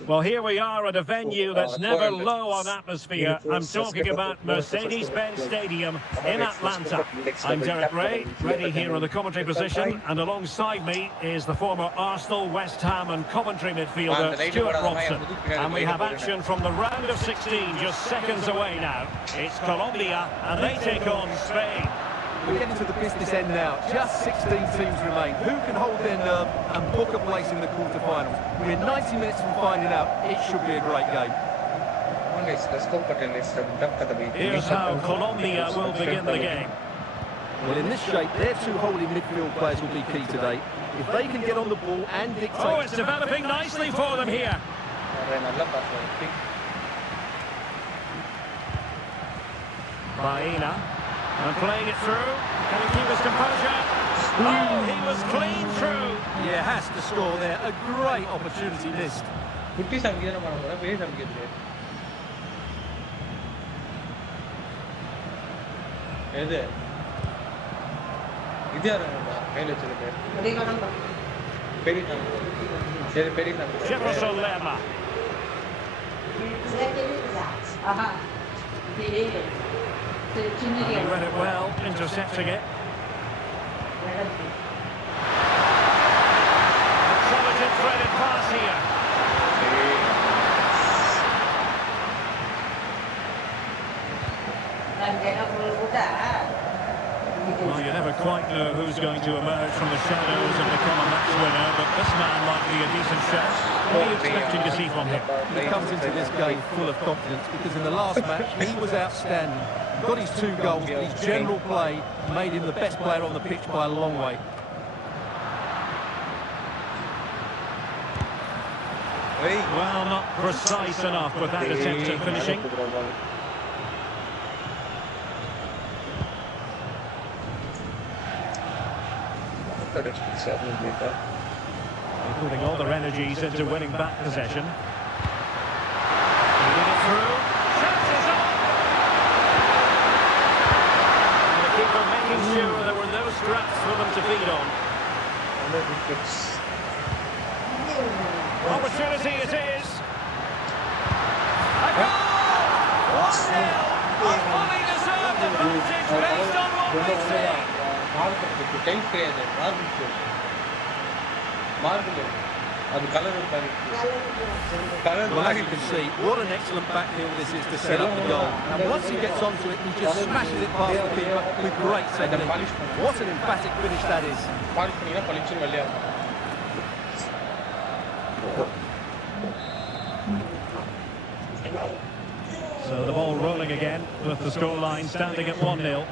Well, here we are at a venue that's never low on atmosphere. I'm talking about Mercedes-Benz Stadium in Atlanta. I'm Derek Ray, ready here in the commentary position, and alongside me is the former Arsenal, West Ham and Coventry midfielder Stuart Robson. And we have action from the round of 16 just seconds away now. It's Colombia and they take on Spain. we're getting to the business end now. Just 16 teams remain. Who can hold their nerve and book a place in the quarterfinals? We're 90 minutes from finding out. It should be a great game. Here's how Colombia will begin the game. Well, in this shape, their two holding midfield players will be key today. If they can get on the ball and dictate... Oh, it's developing nicely for them here. Baena, and playing it through. Can he keep his composure? Oh, he was clean through. Yeah, has to score there. A great opportunity missed. Jefferson Lerma. And he read it well, intercepting it. Intelligent threaded pass here. Well, you never quite know who's going to emerge from the shadows and become a match winner, but this man might be a decent shot. What are you expecting to see from him? He comes into this game full of confidence because in the last match he was outstanding. He got his 2 goals, but his general play made him the best player on the pitch by a long way. Well, not precise enough with that attempt at finishing. Putting all their energies into winning back possession. Leading it through. Chances on! And the keeper making sure there were no scraps for them to feed on. Opportunity it is. A goal! 1-0! A fully deserved advantage based on what we see. Well, as you can see, what an excellent backfield this is to set up the goal. And once he gets onto it, he just smashes it past the keeper with great technique. What an emphatic finish that is. So the ball rolling again with the scoreline standing at 1-0.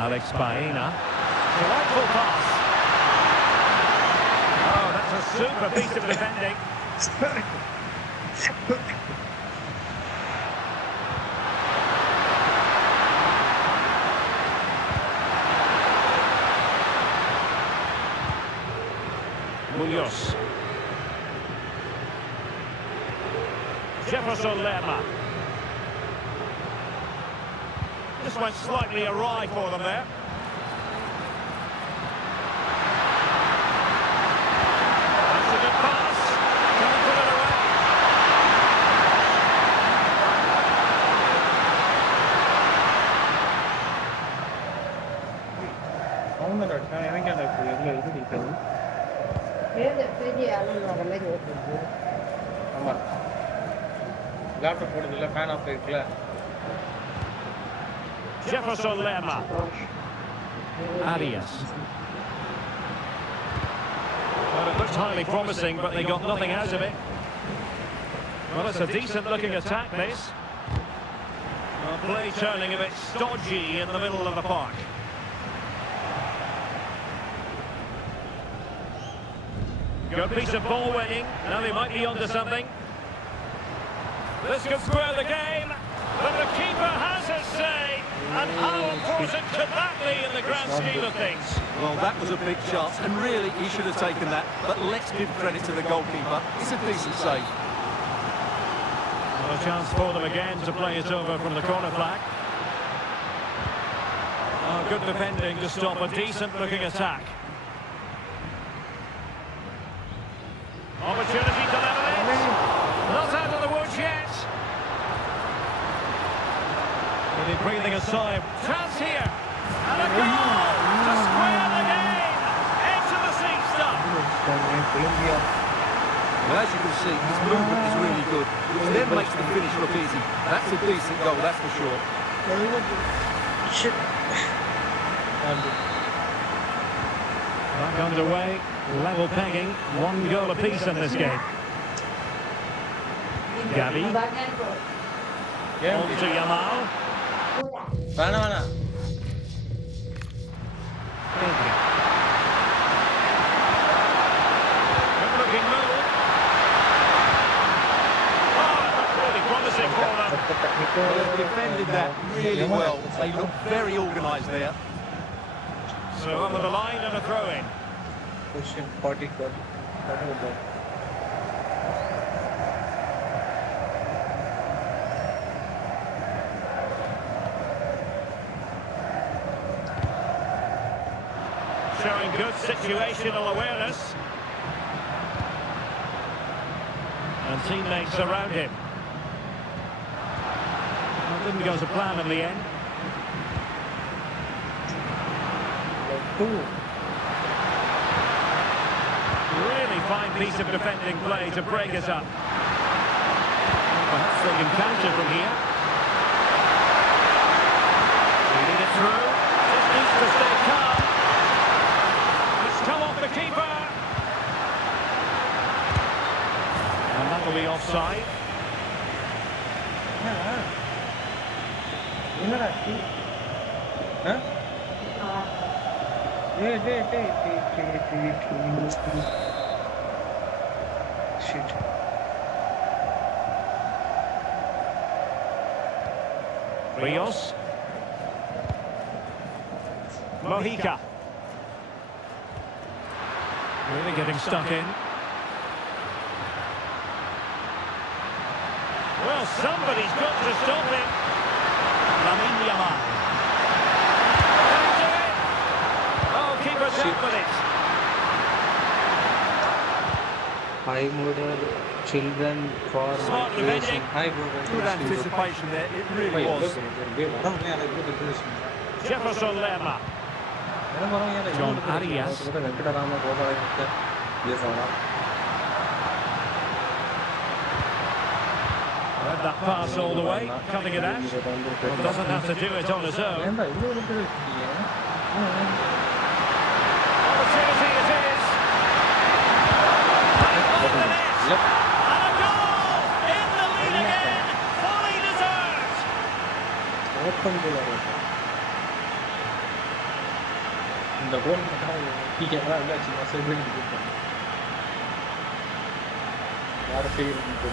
Alex Baena. Delightful pass. Oh, that's a super piece of defending. Munoz. Jefferson Lerma. Just went slightly awry for them there. That's a good pass. Can he put it away? Jefferson Lerma. Arias. Well, it looks highly promising, but they got nothing out of it. Well, it's a decent-looking attack, this. Well, play turning a bit stodgy in the middle of the park. Good piece of ball winning. Now they might be onto something. This could square the game, but the keeper has his say. And how important could that be in the grand scheme of things? Well, that was a big chance, and really he should have taken that. But let's give credit to the goalkeeper. It's a decent save. Well, a chance for them again to play it over from the corner flag. Oh, good defending to stop a decent-looking attack. Opportunity to level it. Not out of the woods yet. Really breathing a sigh of chance here. And a goal to square the game. Edge of the seat stuff. Well, as you can see, his movement is really good, which then makes the finish look easy. That's a decent goal, that's for sure. Shit. Back underway, level pegging, 1 goal apiece in this game. Gavi, on to Yamal. Vana. Pedri. Good looking move. Oh, that's really promising for them. Well, they've defended that really well. They look very organised there. So over the line and a throw-in. Question 40 goal. Showing good situational awareness. And teammates around him. Well, didn't go to plan in the end. Really fine piece of defending play to break us up. Perhaps they can counter from here. Leading it through. Just needs to stay calm. It's come off the keeper. And that'll be offside. Huh? Shit. Rios. Mojica. Really getting stuck in. Well, somebody's got to stop him. Yamal. Oh, keeper's out with it. High model children for Smart defending. High model. Good anticipation there, it really was. Jefferson Lerma. John Arias. Read that pass all the way, cutting it out. Well, doesn't have to do it on his own. Opportunity it is. Right on the net. And a goal! In the lead again. Fully deserved.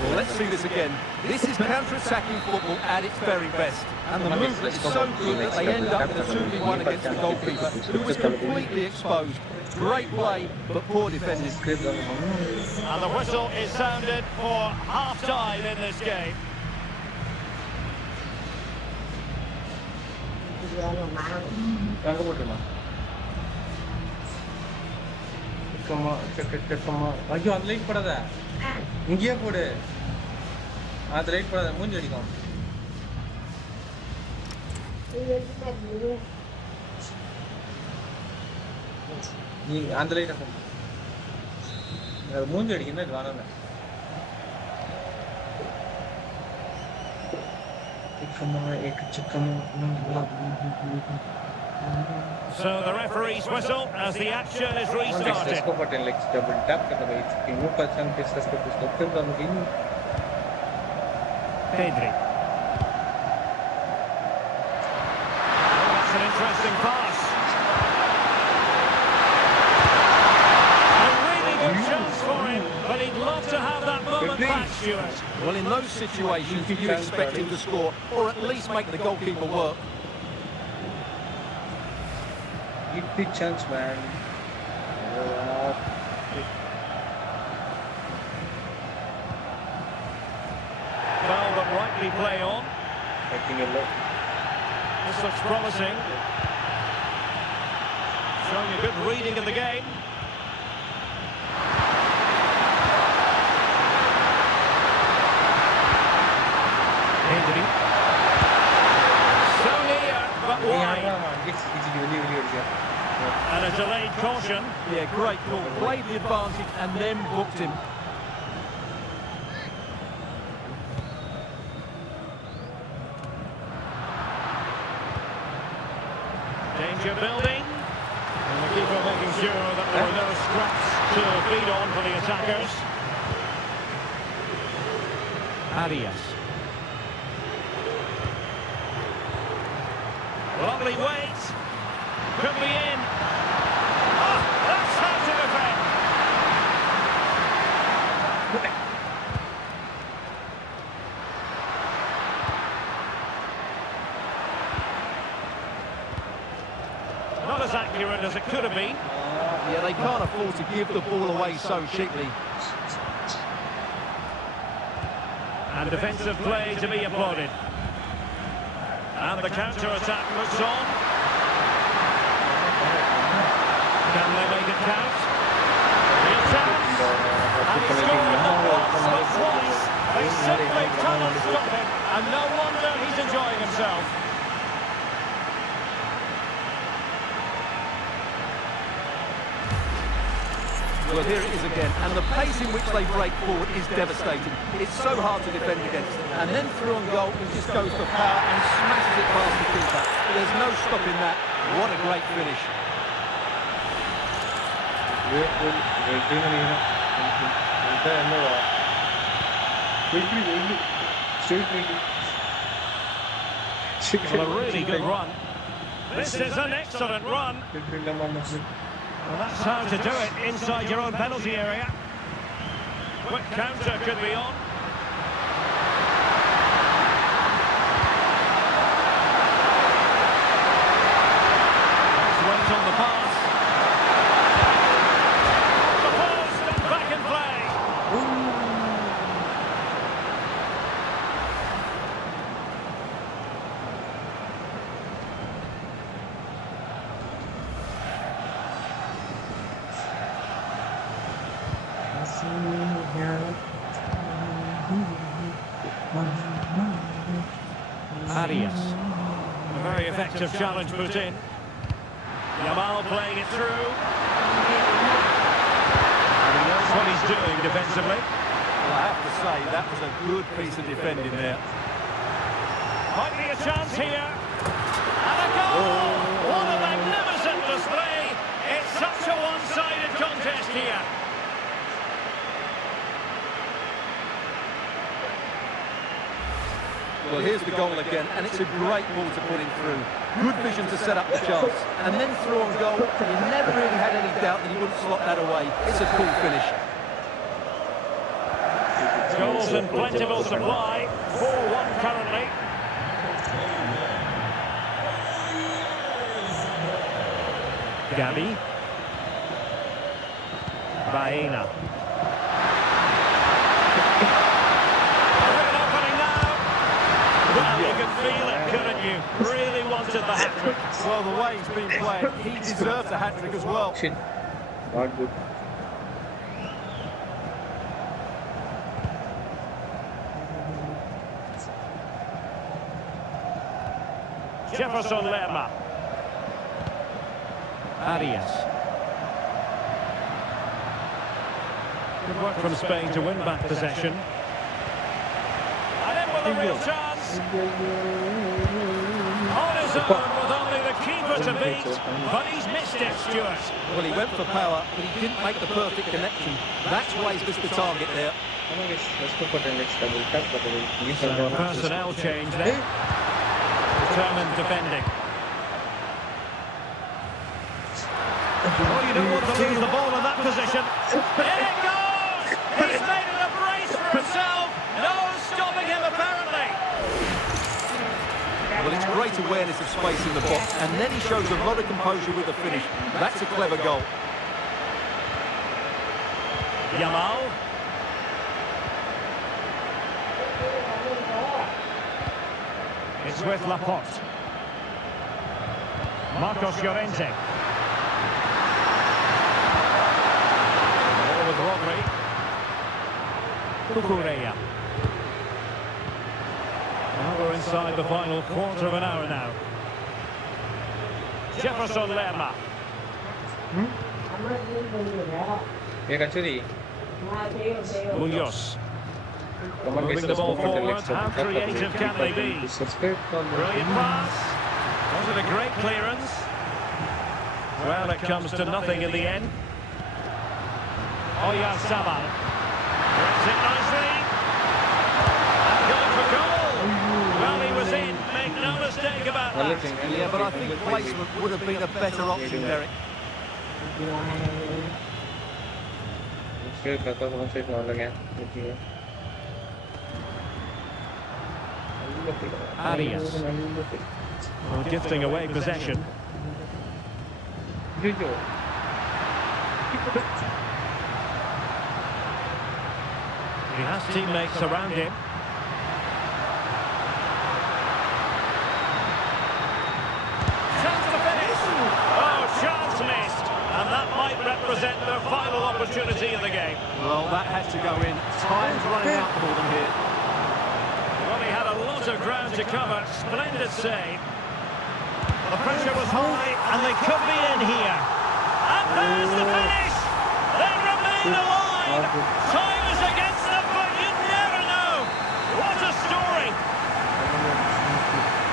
Well, let's see this again. This is counter-attacking football at its very best. And the movement is so good that they end up with a 2v1 against the goalkeeper, who was completely exposed. Great play, but poor defending. And the whistle is sounded for half-time in this game. ஐயோ அந்த light போடாத இங்கேயே போடு அந்த light போடாத மூஞ்சி அடிக்கும் நீ அந்த லைட் மூஞ்சி அடிக்கணும் இது வேணாம் So the referee's whistle as the action is restarted. Pedri. That's an interesting pass. A really good chance for him, but he'd love to have that moment back, Stuart. Well, in those situations, you expect him to score, or at least make the goalkeeper work. Big chance, man. Well, but rightly play on. This looks promising. Showing a good reading of the game. Pedri. So near, but wide. And a delayed caution. Yeah, great call. Played the advantage and then booked him. Danger building. And the keeper making sure that there were no scraps to feed on for the attackers. Arias. Lovely weight. Could be in. Oh, that's how to defend. Not as accurate as it could have been. Yeah, they can't afford to give the ball away so cheaply. And defensive play to be applauded. And the counter-attack looks on. Can they make it count? Real chance. And he scored not once but twice. They simply cannot stop him. And no wonder he's enjoying himself. Well, here it is again, and the pace in which they break forward is devastating. It's so hard to defend against. And then through on goal, he just goes for power and smashes it past the keeper. There's no stopping that. What a great finish. Well, a really good run. This is an excellent run. Well, that's how to do it inside your own penalty area. Quick counter could be on. Let's wait on the pass. The post and back in play. Arias. A very effective challenge put in. Yamal playing it through. And he knows what he's doing defensively. Well, I have to say, that was a good piece of defending there. Might be a chance here. And a goal! What a magnificent display! It's such a one-sided contest here. Well, here's the goal again, and it's a great ball to put him through. Good vision to set up the chance. And then through on goal, you never really had any doubt that he wouldn't slot that away. It's a cool finish. Goals in plentiful supply. 4-1 currently. Gabi. Baena. Well, you can feel it, couldn't you? Really wanted the hat-trick. Well, the way he's been playing, he deserves a hat-trick as well. Not good. Jefferson Lerma. Arias. Good work from Spain to win back possession. And in with a real chance. On his own with only the keeper to beat. But he's missed it, Stuart. Well, he went for power, but he didn't make the perfect connection. That's why he's missed the target there. So personnel change there. Determined defending. Oh, you don't want to lose the ball in that position. In it goes! He's made it a brace for himself. No stopping him, apparently. Well, it's great awareness of space in the box, and then he shows a lot of composure with the finish. That's a clever goal. Yamal. It's with Laporte. Marcos Llorente. Ball with Rodri. Cucurella. Well, we're inside the final quarter of an hour now. Jefferson Lerma. Munoz. Moving the ball forward. How creative can they be? Brilliant pass. Was it a great clearance? Well, it comes to nothing in the end. Oyarzabal brings it nicely. And going for goal. Well, he was in. Make no mistake about that. Yeah, but I think placement would have been a better option, Derek. Arias. Well, gifting away possession. He has teammates around him. Chance to finish. Oh, chance missed. And that might represent their final opportunity in the game. Well, that had to go in. Time's running out for them here. Well, he had a lot of ground to cover. Splendid save. The pressure was high, and they could be in here. And there's the finish! They remain alive! Time is against them, but you never know! What a story!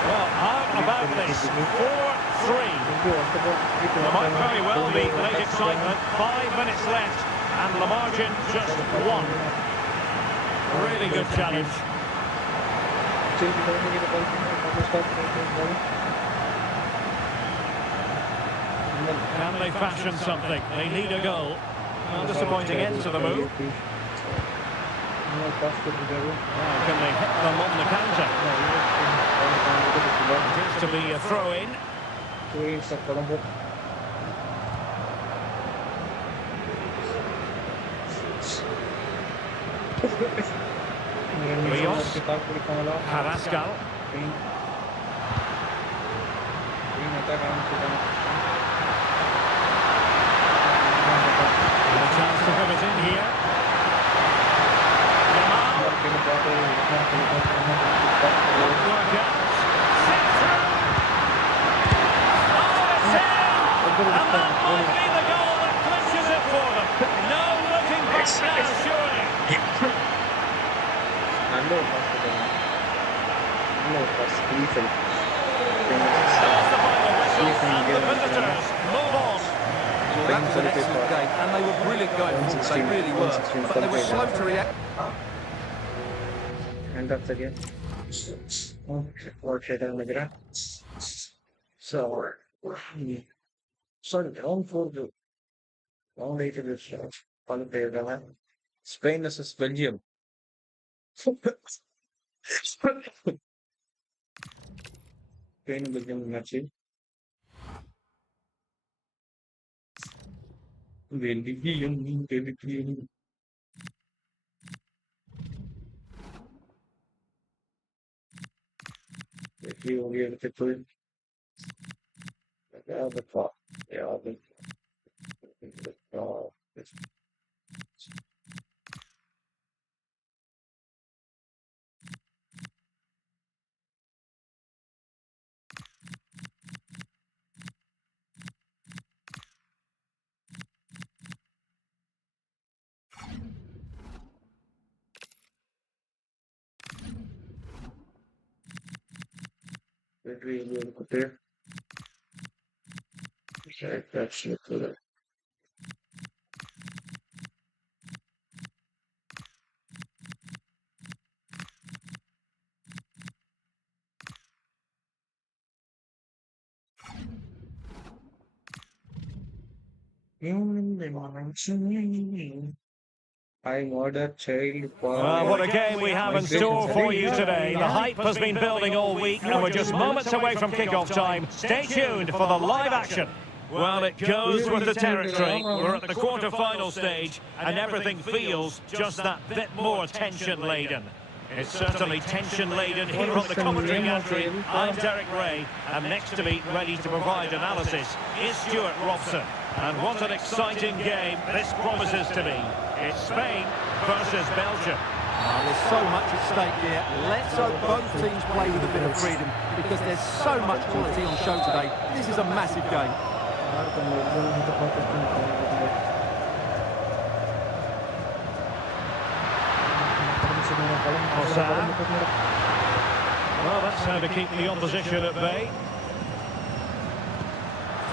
Well, how about this? 4-3. There might very well be late excitement. 5 minutes left, and the margin just 1. Really good challenge. Can they fashion something? They need a goal. Well, disappointing end to the move. Can they hit them on the counter? It is to be a throw-in. Rios. Carrascal. A chance to put it in here. Yamal. Work out. Set through. Oh, it's in! And that might be the goal that clinches it for them. No looking back now, surely. There's the final whistle, and the visitors move on. Well, that was an excellent game, and they were brilliant going forward. They really were. But they were slow to react. And that's again. So, sorry, round 4, round 8 of this qualifier. Spain versus Belgium. Spain and Belgium match. Belgium. That's it. I'm ordered child. Well, what a game we have in store for you today. The hype has been building all week, and we're just moments away from kick-off time. Stay tuned for the live action. Well, it goes with the territory. We're at the quarter-final stage, and everything feels just that bit more tension-laden. It's certainly tension-laden here on the commentary gantry. I'm Derek Ray, and next to me, ready to provide analysis, is Stuart Robson. And what an exciting game this promises to be. It's Spain versus Belgium. There's so much at stake here. Let's hope both teams play with a bit of freedom, because there's so much quality on show today. This is a massive game. Well, that's how to keep the opposition at bay.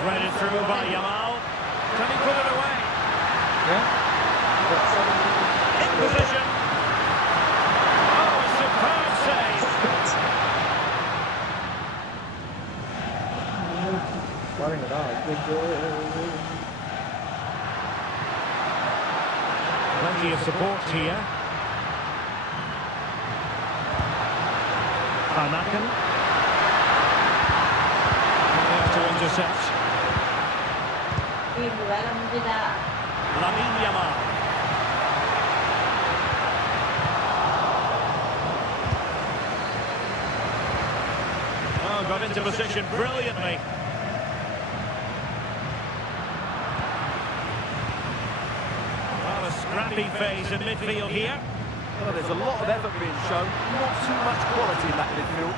Threaded through by Yamal. Can he put it away? Yeah. In position. Oh, a superb save. Plenty of support here. Van Aken. There to intercept. Lamine Yamal. Oh, got into position brilliantly. Well, a scrappy phase in midfield here. Well, there's a lot of effort being shown, not too much quality in that midfield.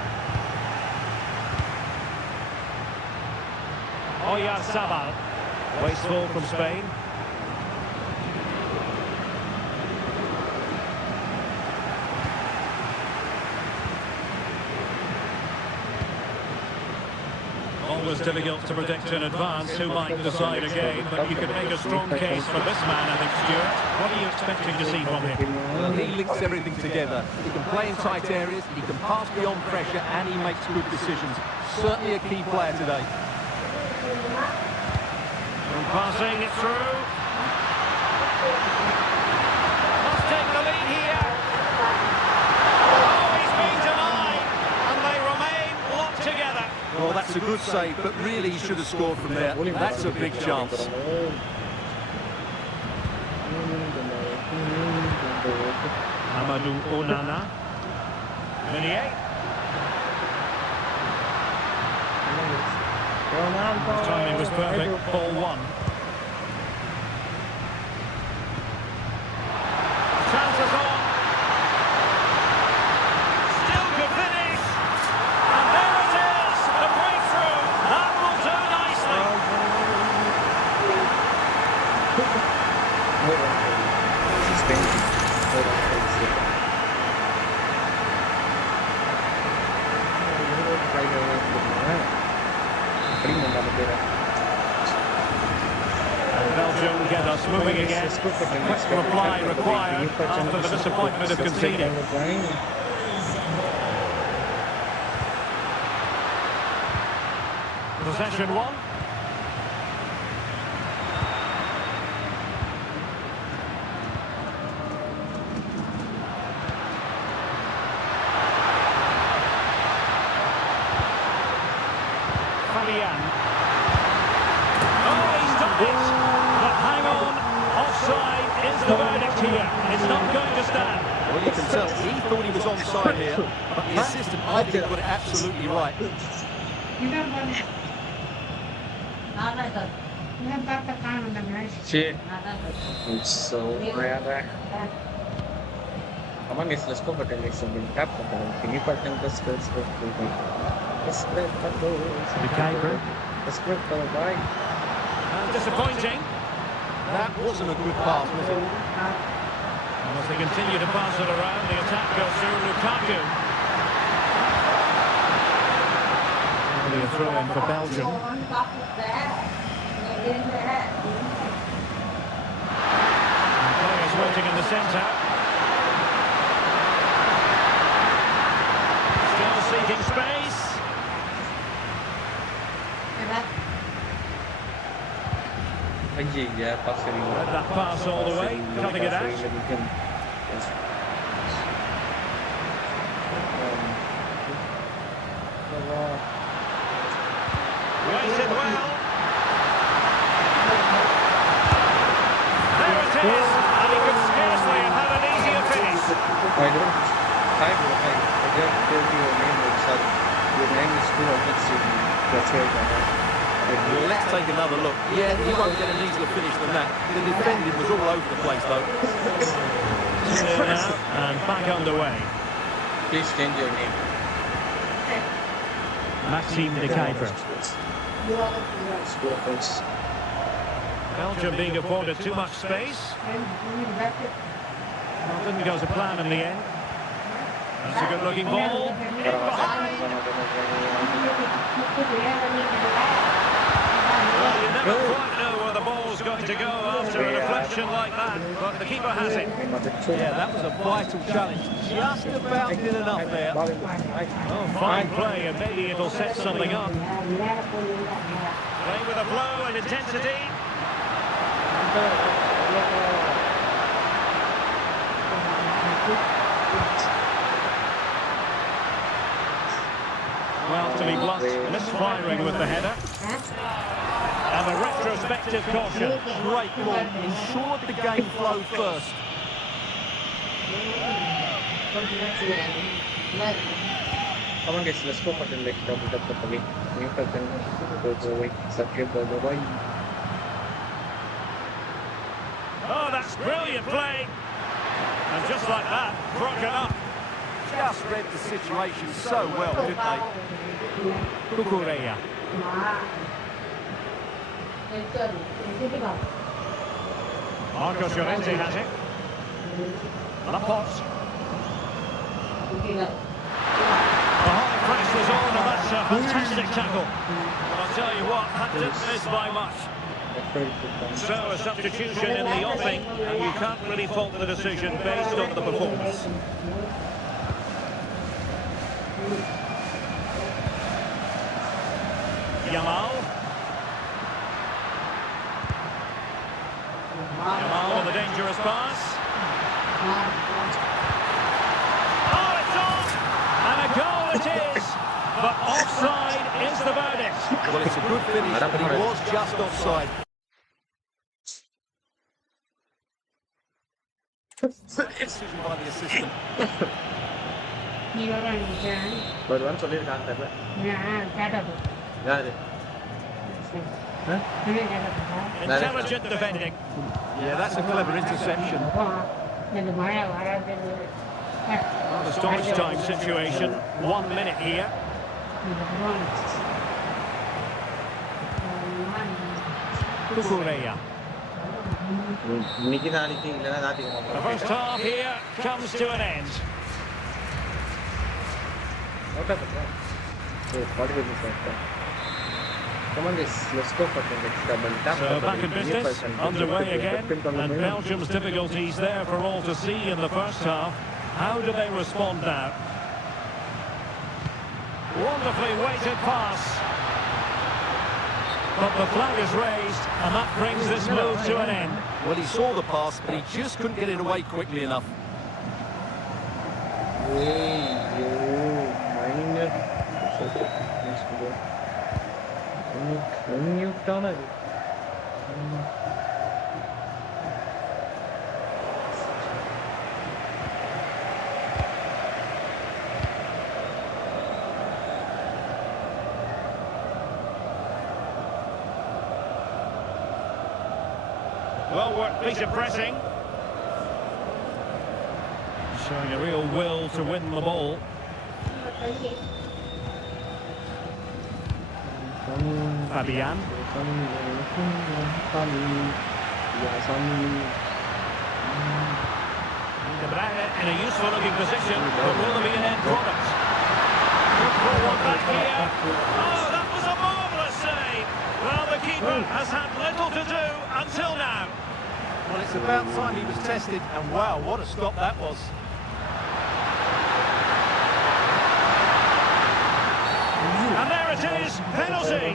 Oyarzabal. Wasteful from Spain. Always difficult to predict in advance who might decide a game, but you can make a strong case for this man, I think, Stuart. What are you expecting to see from him? Well, he links everything together. He can play in tight areas, he can pass beyond pressure, and he makes good decisions. Certainly a key player today. And passing it through. Must take the lead here. Oh, he's been denied, and they remain locked together. Well, that's a good save, but really he should have scored from there. That's a big chance. Amadou Onana. Meunier. His timing was perfect. Ball one. Chances on. Still could finish. And there it is. The breakthrough. That will do nicely. And Belgium get us moving again. Quick reply required after the disappointment of conceding. Possession one. Fabian. Oh, he's done it! But hang on, offside is the verdict here. It's not going to stand. Well, you can tell he thought he was onside here, but the assistant, I think, got it absolutely right. Shit. It's so rare. Come on, let's go for the next one. Tap the ball. Can you put them the skills for the Kuiper. right? Disappointing. That wasn't a good pass, was it? And as they continue to pass it around, the attack goes through Lukaku. Only a throw in for Belgium. And players waiting in the centre. Still seeking space. Yeah, passing. Read that pass all the way, cutting it out. Waited well. There it is, and he could scarcely have had an easier finish. I don't. I just told you your name, sorry. Your name is too offensive. That's right. Let's take another look. Yeah, he won't get an easier finish than that. The defending was all over the place, though. And back underway. Please change your name. Maxime de Kuiper. Belgium being afforded too much space. Well, didn't go to plan in the end. That's a good-looking ball. In behind. Well, you never quite know where the ball's going to go after a deflection like that, but the keeper has it. Yeah, that was a vital challenge. Just about did enough there. Oh, fine play, and maybe it'll set something up. Play with a flow and intensity. Well, to be blunt, misfiring with the header. And a retrospective caution. Great ball. Ensured the game flow first. Come on guys, let's go for the next double. Newcastle Oh, that's brilliant play. And just like that, broken up. Just read the situation so well, didn't they? Cucurella. Marcos Llorente has it. Laporte. The high press was on, and that's a fantastic tackle. But I'll tell you what, that didn't miss by much. So a substitution in the offing, and you can't really fault the decision based on the performance. Yamal with a dangerous pass. Oh, it's on! And a goal it is! But offside is the verdict. Well, it's a good finish, but he was just offside. Decision by the assistant. Baruan சொல்லிருக்காங்க தெரியல யாரு Intelligent defending. Yeah, that's a clever interception. The stoppage time situation. 1 minute here. Cucurella. இன்னைக்கு நாளைக்கு இல்லைன்னா நாளைக்கு The first half here comes to an end. Come on, let's go for the next double. So back in business, underway again, and Belgium's difficulties there for all to see in the first half. How do they respond now? Wonderfully weighted pass. But the flag is raised, and that brings this move to an end. Well, he saw the pass, but he just couldn't get it away quickly enough. Well worked piece of pressing. Showing a real will to win the ball. Fabian. De Bruyne in a useful looking position, but will there be an end product? Good for one back here. Oh, that was a marvellous save. Well, the keeper has had little to do until now. Well, it's about time he was tested, and wow, what a stop that was. And there it is, penalty.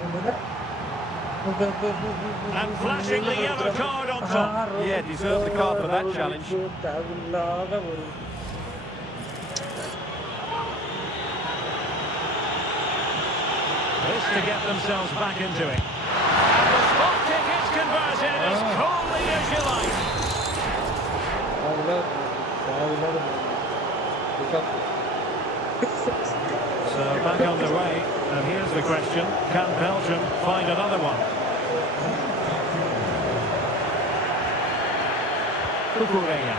And flashing the yellow card on top. Yeah, deserved the card for that challenge. This to get themselves back into it. And the spot kick is converted as coolly as you like. So back on the way, and here's the question, can Belgium find another one? Cucurella.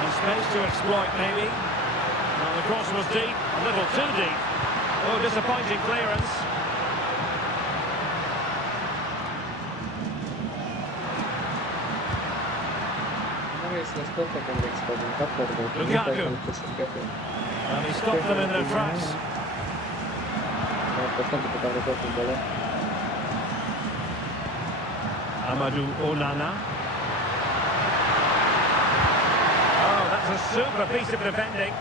And space to exploit maybe. Well, the cross was deep, a little too deep. Oh, disappointing clearance. Lukaku. And he stopped them in their tracks. Amadou Onana. Oh, that's a super piece of defending.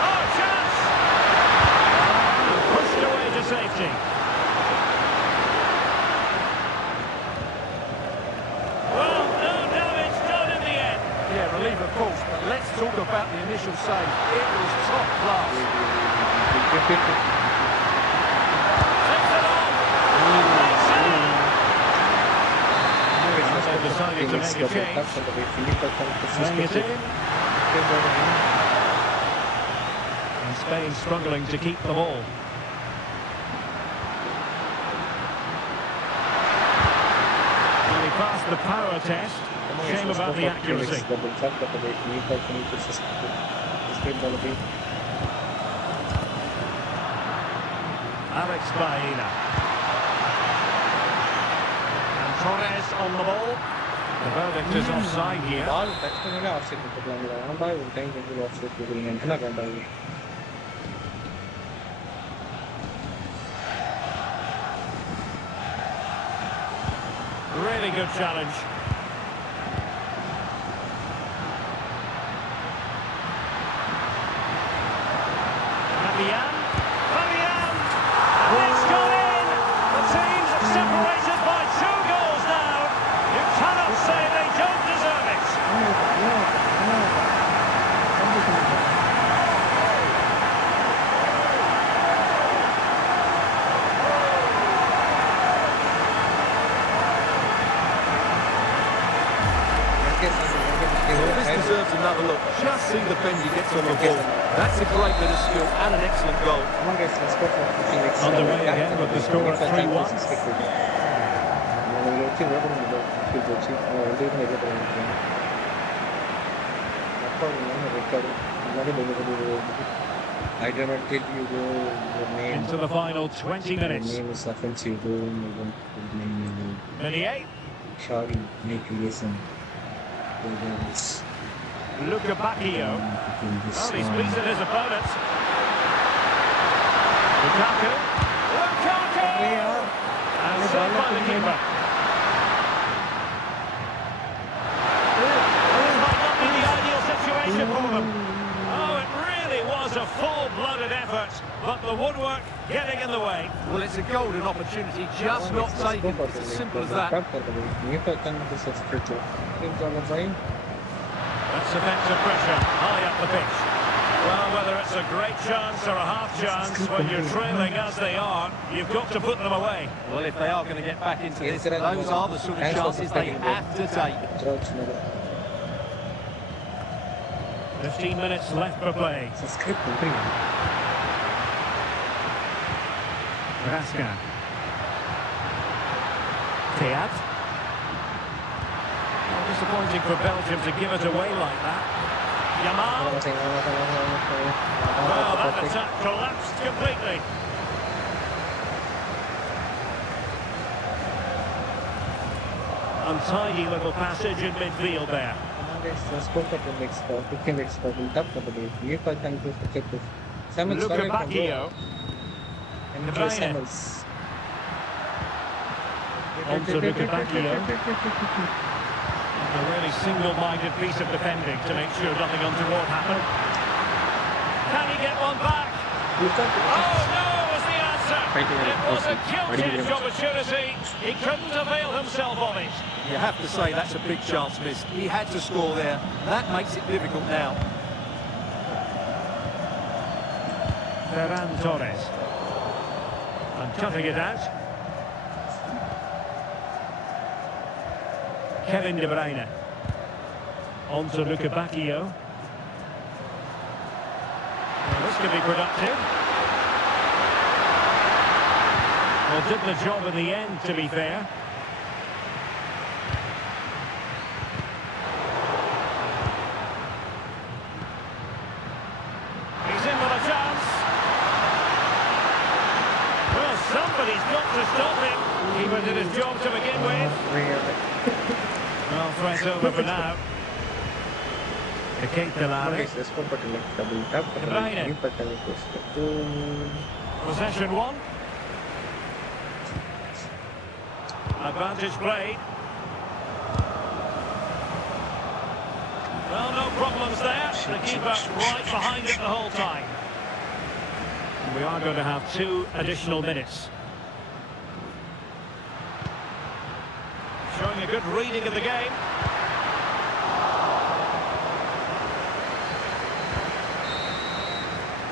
Oh, chance! Pushed away to safety. Well, no damage done in the end. Yeah, relief of course, but let's talk about the initial save. It was top class. Takes it on. They've decided to make a change. Playing it in. And Spain struggling to keep the ball. Well, he passed the power test. Shame about the accuracy. Alex Baena. And Torres on the ball. The verdict is offside here. Really good challenge. Fabian. And it's gone in! The teams are separated by 2 goals now. You cannot say they don't deserve it. Well, this deserves another look. Just see the bend he gets on the ball. That's a great bit of skill and an excellent goal. Underway again with the score at 3-1. I do not tell you your name. Into the final 20 minutes. Your name is offensive. Minier. Sorry, make you listen. Luca Bacchio. Well, he's beaten his opponent. Lukaku. And saved by the keeper. This might not be the ideal situation for them. Oh, it really was a full-blooded effort, but the woodwork getting in the way. Well, it's a golden opportunity, just not taken. It's as simple as that. That's effective pressure, high up the pitch. Well, whether it's a great chance or a half chance, when you're trailing as they are, you've got to put them away. Well, if they are going to get back into this, those are the sort of chances they have to take. 15 minutes left for play. Raskin. Teat. Disappointing for Belgium to give it away like that. Yamal. Well, that attack collapsed completely. Untidy little passage in midfield there. Luca Bacchio. De Bruyne. On to Luca Bacchio. A really single-minded piece of defending to make sure nothing untoward happened. Can he get one back? Oh no, was the answer. It was a gilt-edged opportunity. He couldn't avail himself of it. You have to say that's a big chance missed. He had to score there. That makes it difficult now. Ferran Torres. And cutting it out. Kevin De Bruyne. On to Luca Bacchio. Well, this could be productive. Well, did the job in the end, to be fair. He's in with a chance. Well, somebody's got to stop him. Keeper did his job to begin with. Well, threat over for now. Possession one. Advantage played. Well, no problems there. The keeper right behind it the whole time. We are going to have 2 additional minutes. Showing a good reading of the game.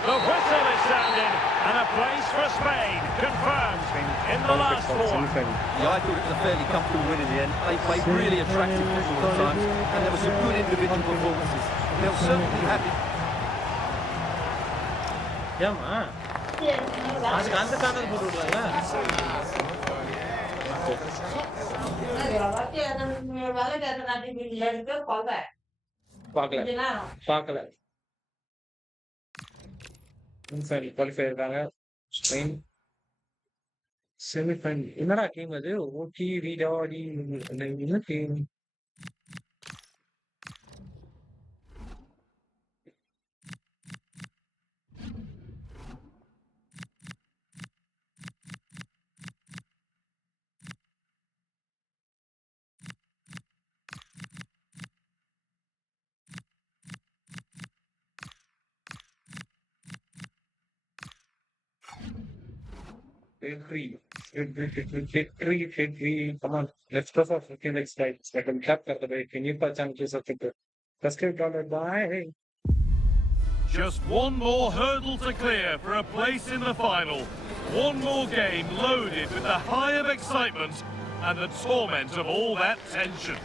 The whistle is sounded, and a place for Spain confirmed in the last 4. Yeah, I thought it was a fairly comfortable win in the end. They played really attractive football at times, and there were some good individual performances. They'll certainly be happy. qualifier Spain semi-final. என்னடா team அது? ஓடி வீடாடி என்ன team? Come on, let's go for 15 next slides. Let them clap for the way. Can you patch on to such a good? Bye. Just one more hurdle to clear for a place in the final. One more game loaded with the high of excitement and the torment of all that tension.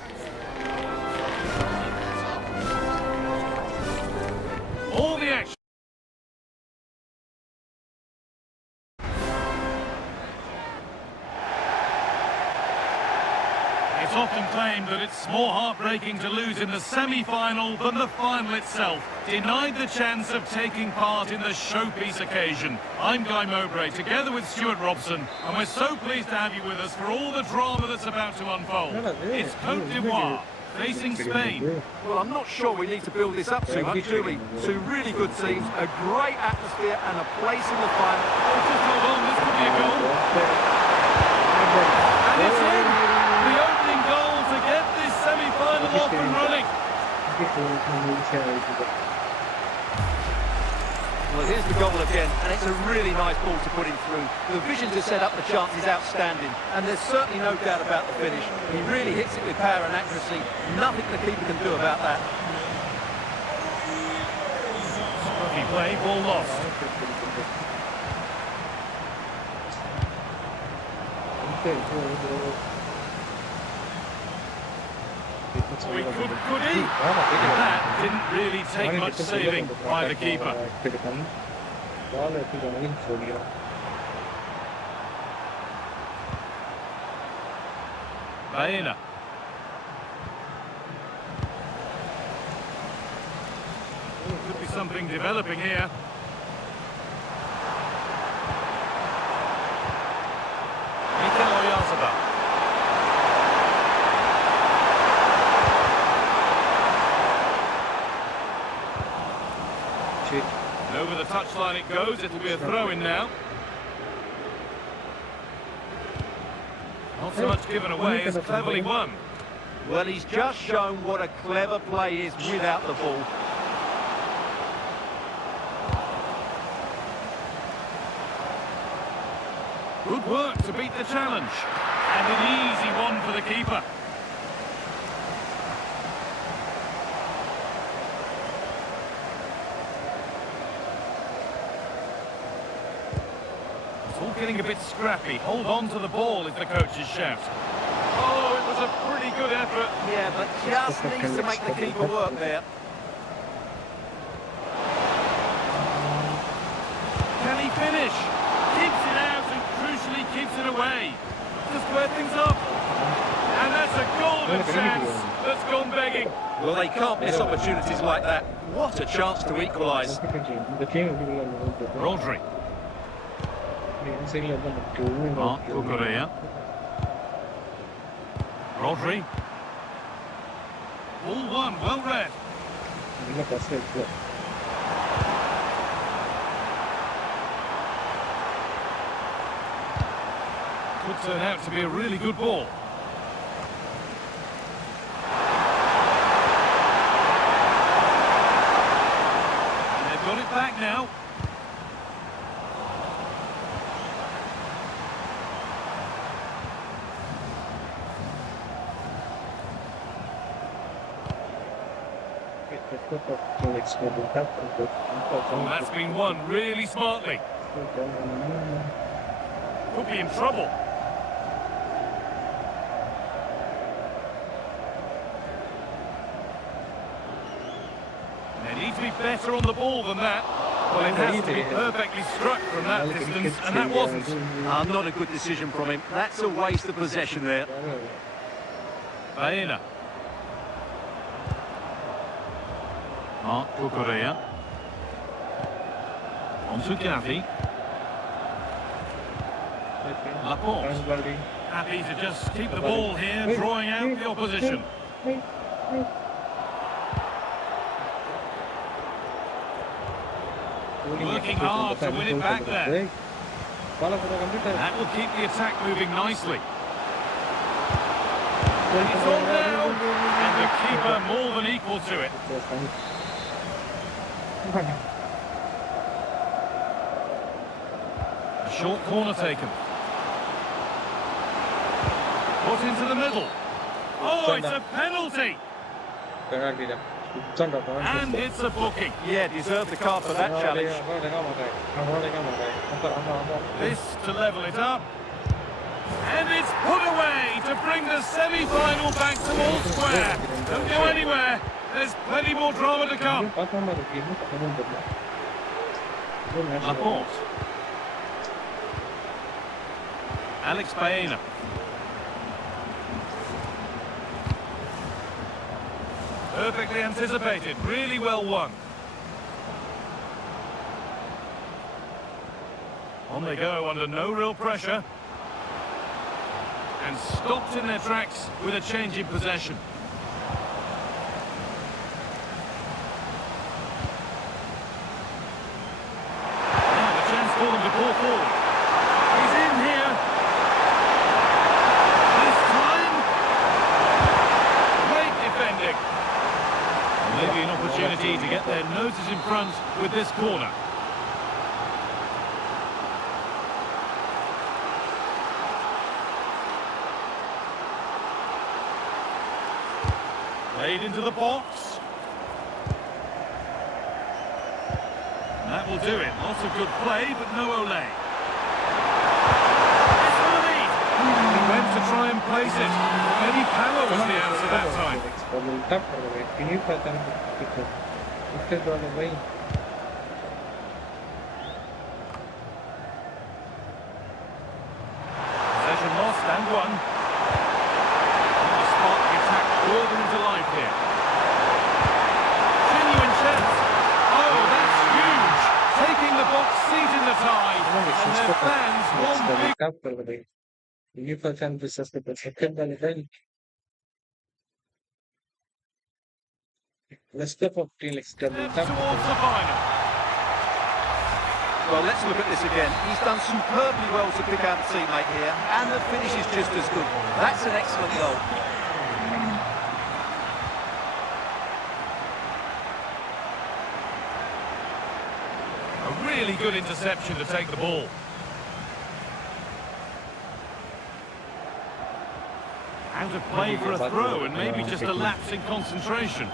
All the action. It's often claimed that it's more heartbreaking to lose in the semi-final than the final itself. Denied the chance of taking part in the showpiece occasion. I'm Guy Mowbray, together with Stuart Robson, and we're so pleased to have you with us for all the drama that's about to unfold. It's Côte d'Ivoire facing Spain. Well, I'm not sure we need to build this up too much, do we? 2 really good teams, a great atmosphere, and a place in the final. Oh, just hold on, this could be a goal. And it's in! The opening goal to get this semi-final off and running. Well, here's the goal again, and it's a really nice ball to put him through. The vision to set up the chance is outstanding, and there's certainly no doubt about the finish. He really hits it with power and accuracy. Nothing the keeper can do about that. He played, ball lost. Could he? That didn't really take much saving by the keeper. Baena. Could be something developing here. Mikel Oyarzabal. And over the touchline it goes, it'll be a throw-in now. Not so much given away as cleverly won. Well, he's just shown what a clever play is without the ball. Good work to beat the challenge. And an easy one for the keeper. All getting a bit scrappy. Hold on to the ball is the coach's shout. Oh, it was a pretty good effort. Yeah, but just needs to make the keeper work there. Can he finish? Keeps it out and crucially keeps it away. To square things up. And that's a golden chance that's gone begging. Well, they can't miss opportunities like that. What a chance to equalise. Rodri. Kukurea. Rodri. Ball one, well read. Could turn out to be a really good ball. And they've got it back now. Oh, that's been won really smartly. Could be in trouble. They need to be better on the ball than that. Well, it has to be perfectly struck from that distance, and that wasn't. Not a good decision from him. That's a waste of possession there. Baena. Mark Cucurella. On to Gavi. Laporte. Happy to just keep the ball here, drawing out the opposition. Working hard to win it back there. That will keep the attack moving nicely. It's on now, and the keeper more than equal to it. A short corner taken. Put into the middle. Oh, it's a penalty! And it's a booking. Yeah, deserved the card for that challenge. This to level it up. And it's put away to bring the semi-final back to all square. Don't go anywhere. There's plenty more drama to come. Laporte. Alex Baena. Perfectly anticipated, really well won. On they go under no real pressure. And stopped in their tracks with a change in possession. Now a chance for them to pull forward. He's in here. This time. Great defending. Maybe an opportunity to get their noses in front with this corner. Played into the box. And that will do it. Lots of good play, but no Olé. It's for the lead. He went to try and place it. Any power was the answer that time. Possession lost and won. The spark the attack further into life here. Genuine chance. Oh, that's huge. Taking the box seat in the tie. And their fans one big... Step towards the final. Well, let's look at this again. He's done superbly well to pick out a teammate here, and the finish is just as good. That's an excellent goal. A really good interception to take the ball. Out of play for a throw, and maybe just a lapse in concentration.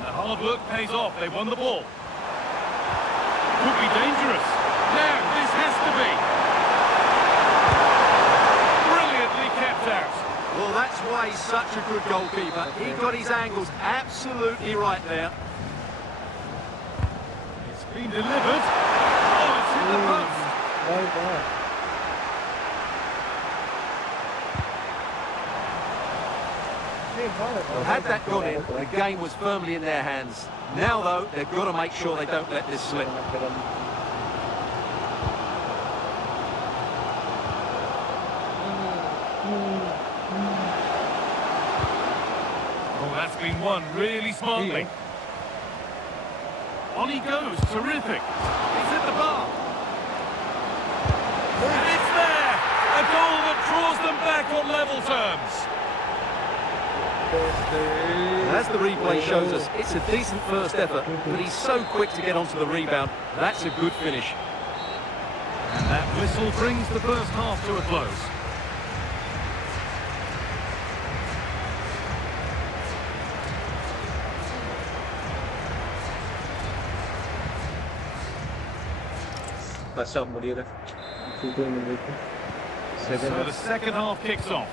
The hard work pays off. They won the ball. Could be dangerous. Now, this has to be. Brilliantly kept out. Well, that's why he's such a good goalkeeper. He got his angles absolutely right there. It's been delivered. Oh, it's hit the post. Well, had that gone in, the game was firmly in their hands. Now, though, they've got to make sure they don't let this slip. been won really smartly. On he goes, terrific. He's hit the bar. And it's there! A goal that draws them back on level terms. As the replay shows us, it's a decent first effort, but he's so quick to get onto the rebound. That's a good finish. And that whistle brings the first half to a close. First half முடியுது. So the second half kicks off.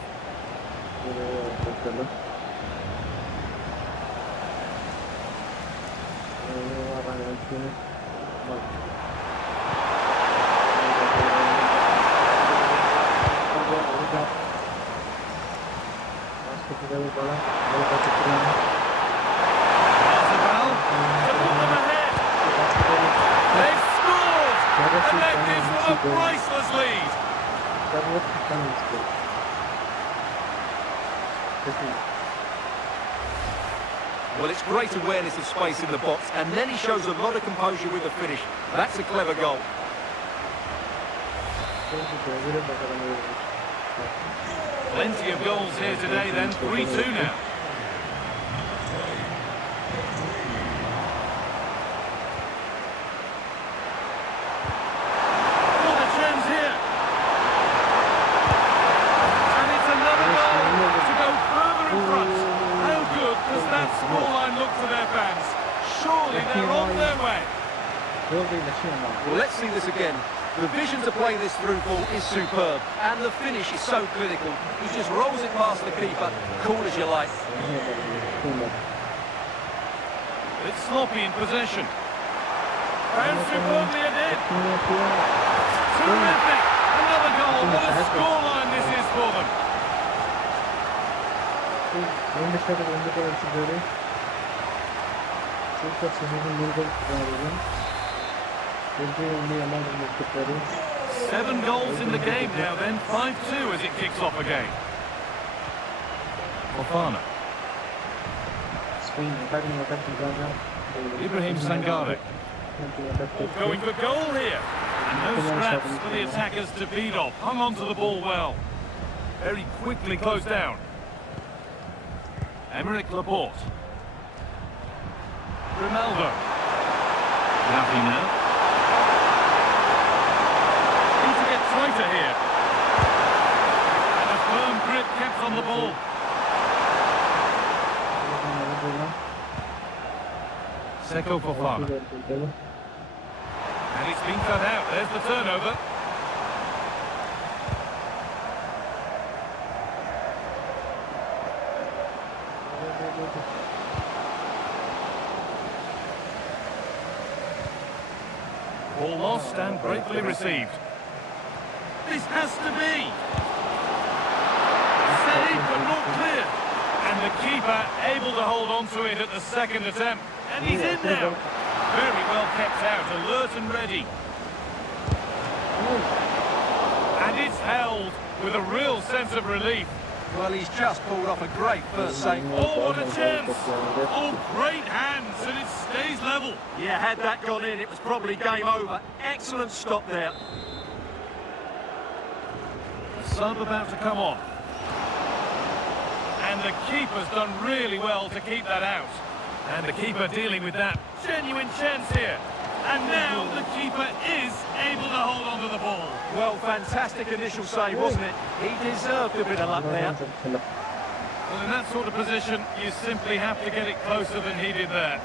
They've scored! And that gives them a priceless lead. Well, it's great awareness of space in the box, and then he shows a lot of composure with the finish. That's a clever goal. Plenty of goals here today then, 3-2 now. What a chance here! And it's another goal to go further in front. How good does that scoreline look to their fans? Surely they're on their way. Well, let's see this again. The vision to play this through ball is superb, and the finish is so clinical. He just rolls it past the keeper, cool as you like. It's sloppy in possession. Found superbly ahead. Terrific! Another goal. What a scoreline this is for them. Seven goals in the game now then, 5-2 as it kicks off again. Fofana. Ibrahim Sangare. Going for goal here. And no scraps for the attackers to beat off. Hung on to the ball well. Very quickly closed down. Emerick Laporte. Ronaldo. Gavi now. Need to get tighter here. And a firm grip kept on the ball. Seko Fofana. And it's been cut out. There's the turnover. Ball lost and gratefully received. This has to be. Saved but not clear. And the keeper able to hold on to it at the second attempt. And he's in now. Very well kept out, alert and ready. And it's held with a real sense of relief. Well, he's just pulled off a great first save. Oh, what a chance! Oh, great hands, and it stays level. Yeah, had that gone in, it was probably game over. Excellent stop there. The sub about to come on. And the keeper's done really well to keep that out. And the keeper dealing with that genuine chance here. And now the keeper is able to hold on to the ball. Well, fantastic initial save, wasn't it? He deserved a bit of luck there. Well, in that sort of position, you simply have to get it closer than he did there.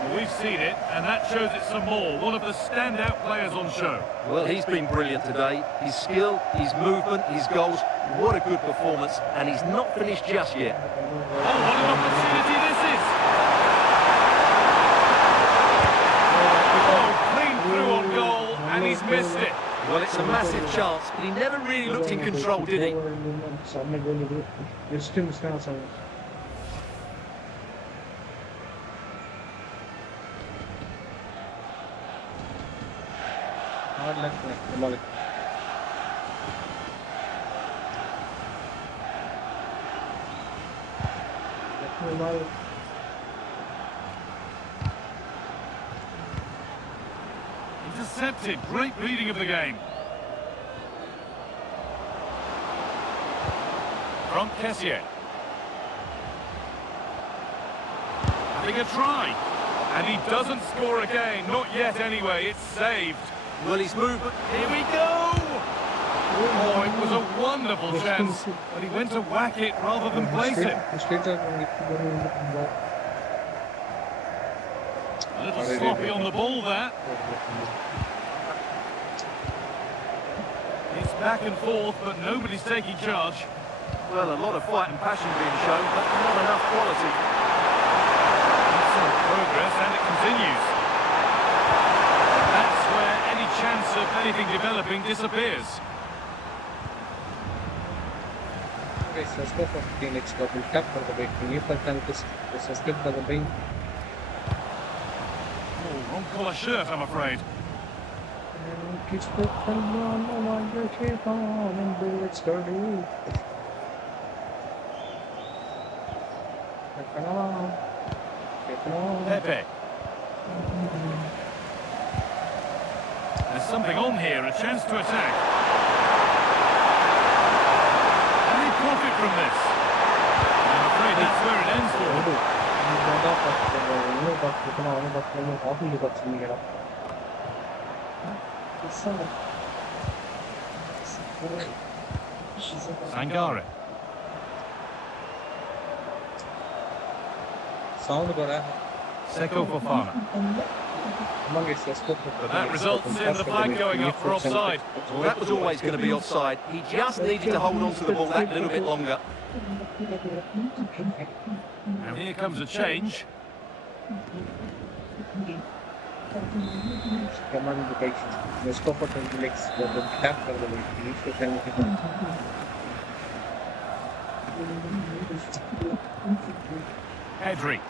Well, we've seen it, and that shows it some more. One of the standout players on show. Well, he's been brilliant today. His skill, his movement, his goals, what a good performance. And he's not finished just yet. Oh, what an opportunity this is! Oh, clean through on goal, and he's missed it. Well, it's a massive chance, but he never really looked in control, did he? Intercepted. Great reading of the game. From Kessier. Having a try. And he doesn't score again. Not yet anyway. It's saved. Well, he's moved. Here we go! Oh, it was a wonderful chance. But he went to whack it rather than place it. A little sloppy on the ball there. It's back and forth, but nobody's taking charge. Well, a lot of fight and passion being shown, but not enough quality. Excellent progress, and it continues. That's where any chance of anything developing disappears. Okay, so let's go for the next double tap for the big new pattern. This is good for the big. Oh, wrong colour shirt, I'm afraid. Pepe. There's something on here, a chance to attack. Can they profit from this? I'm afraid that's where it ends for them. Sangare. Sound go raha Seko Fofana. But But that results in the flag going up for offside. Well, that was always going to be offside. He just needed to hold on to the ball that little bit longer. And here comes a change. Let's go for the legs, but the tap for the way. Pedri.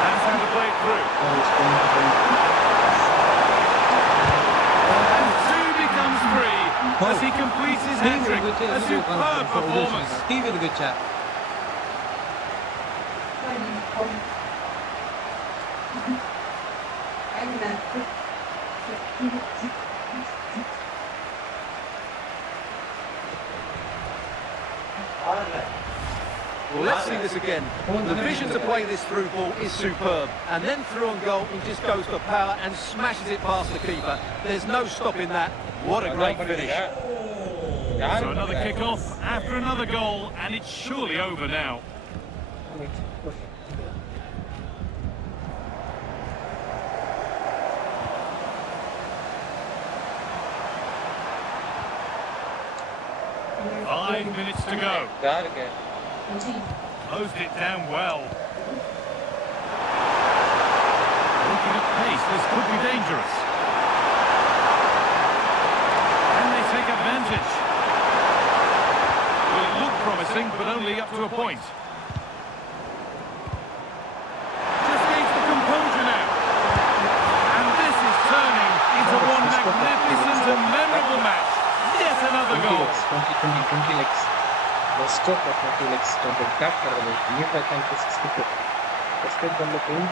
That's how to play it through. And two becomes three as he completes his hat-trick. A superb performance. He with a good chap. Well, let's see this again. The vision to play this through ball is superb. And then through on goal, he just goes for power and smashes it past the keeper. There's no stopping that. What a great finish. So another kick-off after another goal, and it's surely over now. Five minutes to go. Closed it down well. Looking at pace, this could be dangerous. Can they take advantage? Well, it looked promising, but only up to a point. Just needs the composure now. And this is turning into one magnificent and memorable match. Yet another goal. 20 legs. Let's go for 20 legs. Double tap for the way. New pattern to 62. Let's get them looking.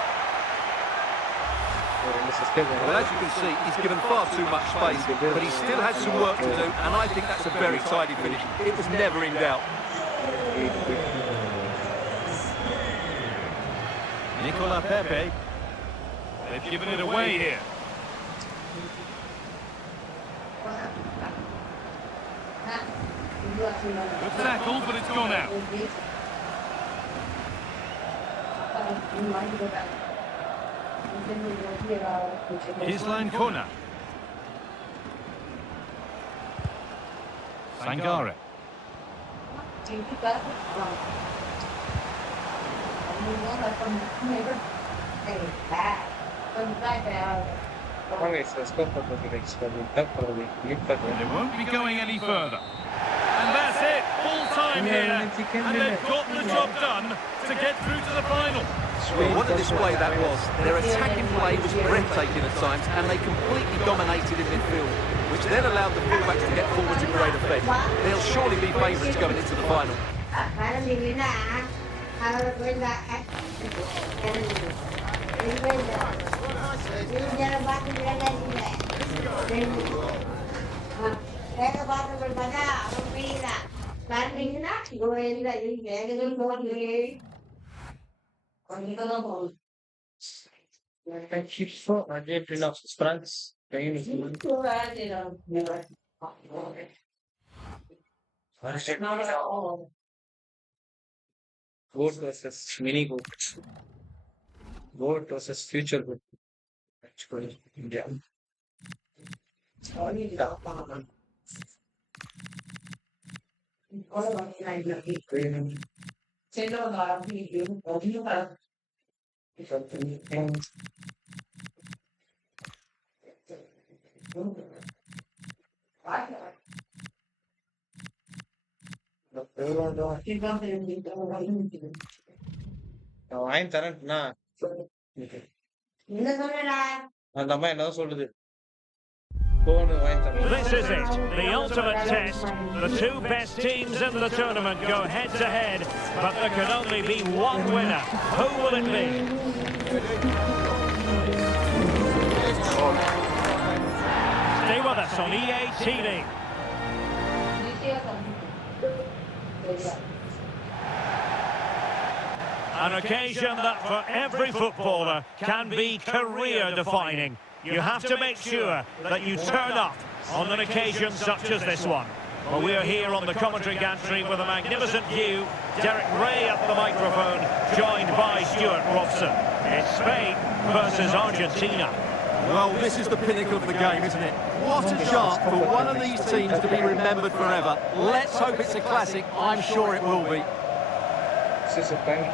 Well, as you can see, he's given far too much space, but he still has some work to do, and I think that's a very tidy finish. It was never in doubt. Nicola Pepe. They've given it away here. Good tackle, but it's gone out. Islan Kona. Sangare. Okay, so let's go for 20 legs. Double tap for the way. New pattern. They won't be going any further. And that's it, full time here. And they've got the job done to get through to the final. Well, what a display that was. Their attacking play was breathtaking at times, and they completely dominated in midfield, which then allowed the fullbacks to get forward to great effect. They'll surely be favourites going into the final. Argentina, France, Argentina. Goat versus mini goat. Goat versus future goat. Actually, India. வாங்கி தரேன்னா அந்த அம்மா என்ன சொல்லுது phone வாங்கி தரேன் This is it, the ultimate test. The two best teams in the tournament go head to head, but there can only be one winner. Who will it be? Stay with us on EA TV. An occasion that for every footballer can be career-defining. You have to make sure that you turn up on an occasion such as this one. Well, we're here on the commentary gantry with a magnificent view. Derek Ray at the microphone, joined by Stuart Robson. It's Spain versus Argentina. Well, this is the pinnacle of the game, isn't it? What a chance for one of these teams to be remembered forever. Let's hope it's a classic. I'm sure it will be. This is a bank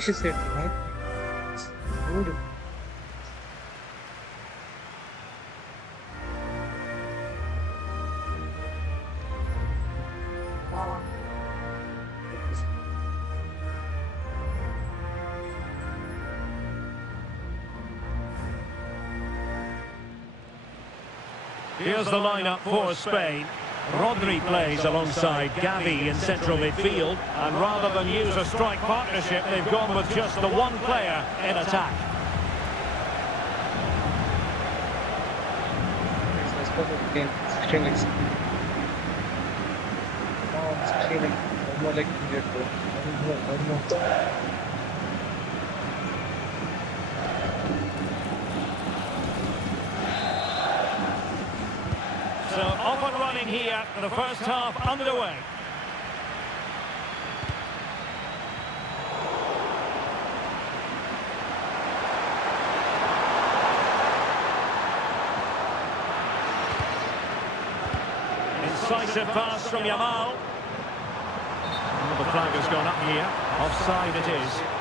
She said, right? Good. Here's the lineup for Spain. Rodri plays alongside Gavi in central midfield, and rather than use a strike partnership, they've gone with just the one player in attack. Let's go again. 16 legs. Oh, 16 legs. One more leg to get to. One more. So off and running here, the first half underway. Incisive pass from Yamal. Oh, the flag has gone up here. Offside it is.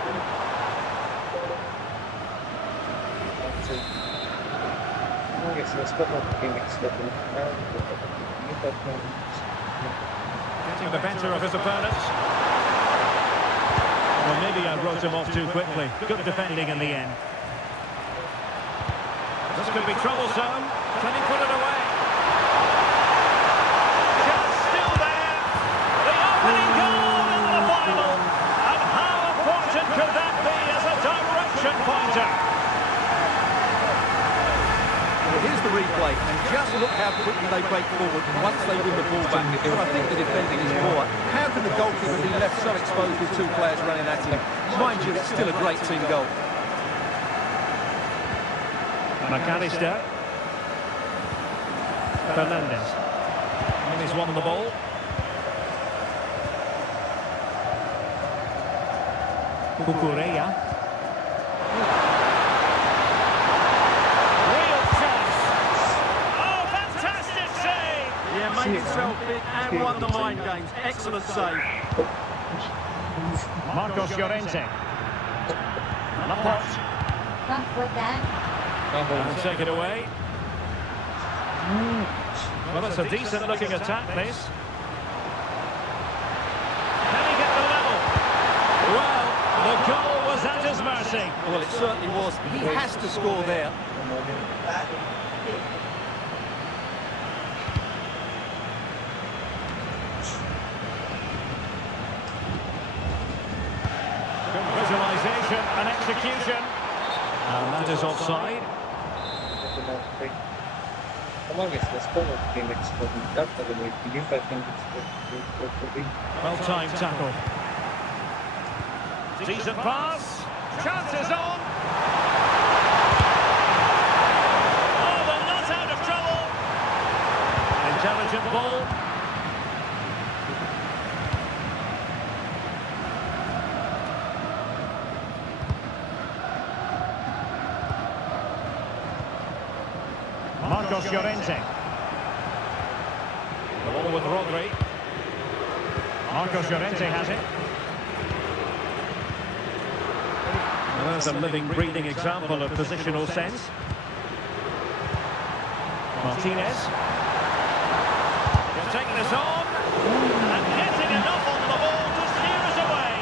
Yes, let's go again. Getting the better of his opponents. Well, maybe I wrote him off too quickly. Good defending in the end. This could be troublesome. Can he put it away? Chance still there. The opening goal in the final. And how important could that be as a direction pointer? Here's the replay, and just look how quickly they break forward once they win the ball back. But I think the defending is poor. How can the goalkeeper be left so exposed with two players running at him? Mind you, it's still a great team goal. McAllister. Fernandez. And he's won the ball. Cucurella. Made himself big and won the mind games. Excellent save. Marcos Llorente. Laporte. And take it away. Well, it's a decent-looking attack, this. Can he get the level? Well, the goal was at his mercy. Well, it certainly was. He has to score there. Good visualisation and execution. And that is offside. Come on, guys, let's go. Okay, let's go. That for the way. I think it's Well-timed tackle. Decent pass. Chances on. Oh, they're not out of trouble. Intelligent ball. Marcos Llorente. The ball with Rodri. Marcos Llorente has it. Well, there's a living, breathing example of positional sense. Martinez. He's taking this on. And getting enough on the ball to steer us away.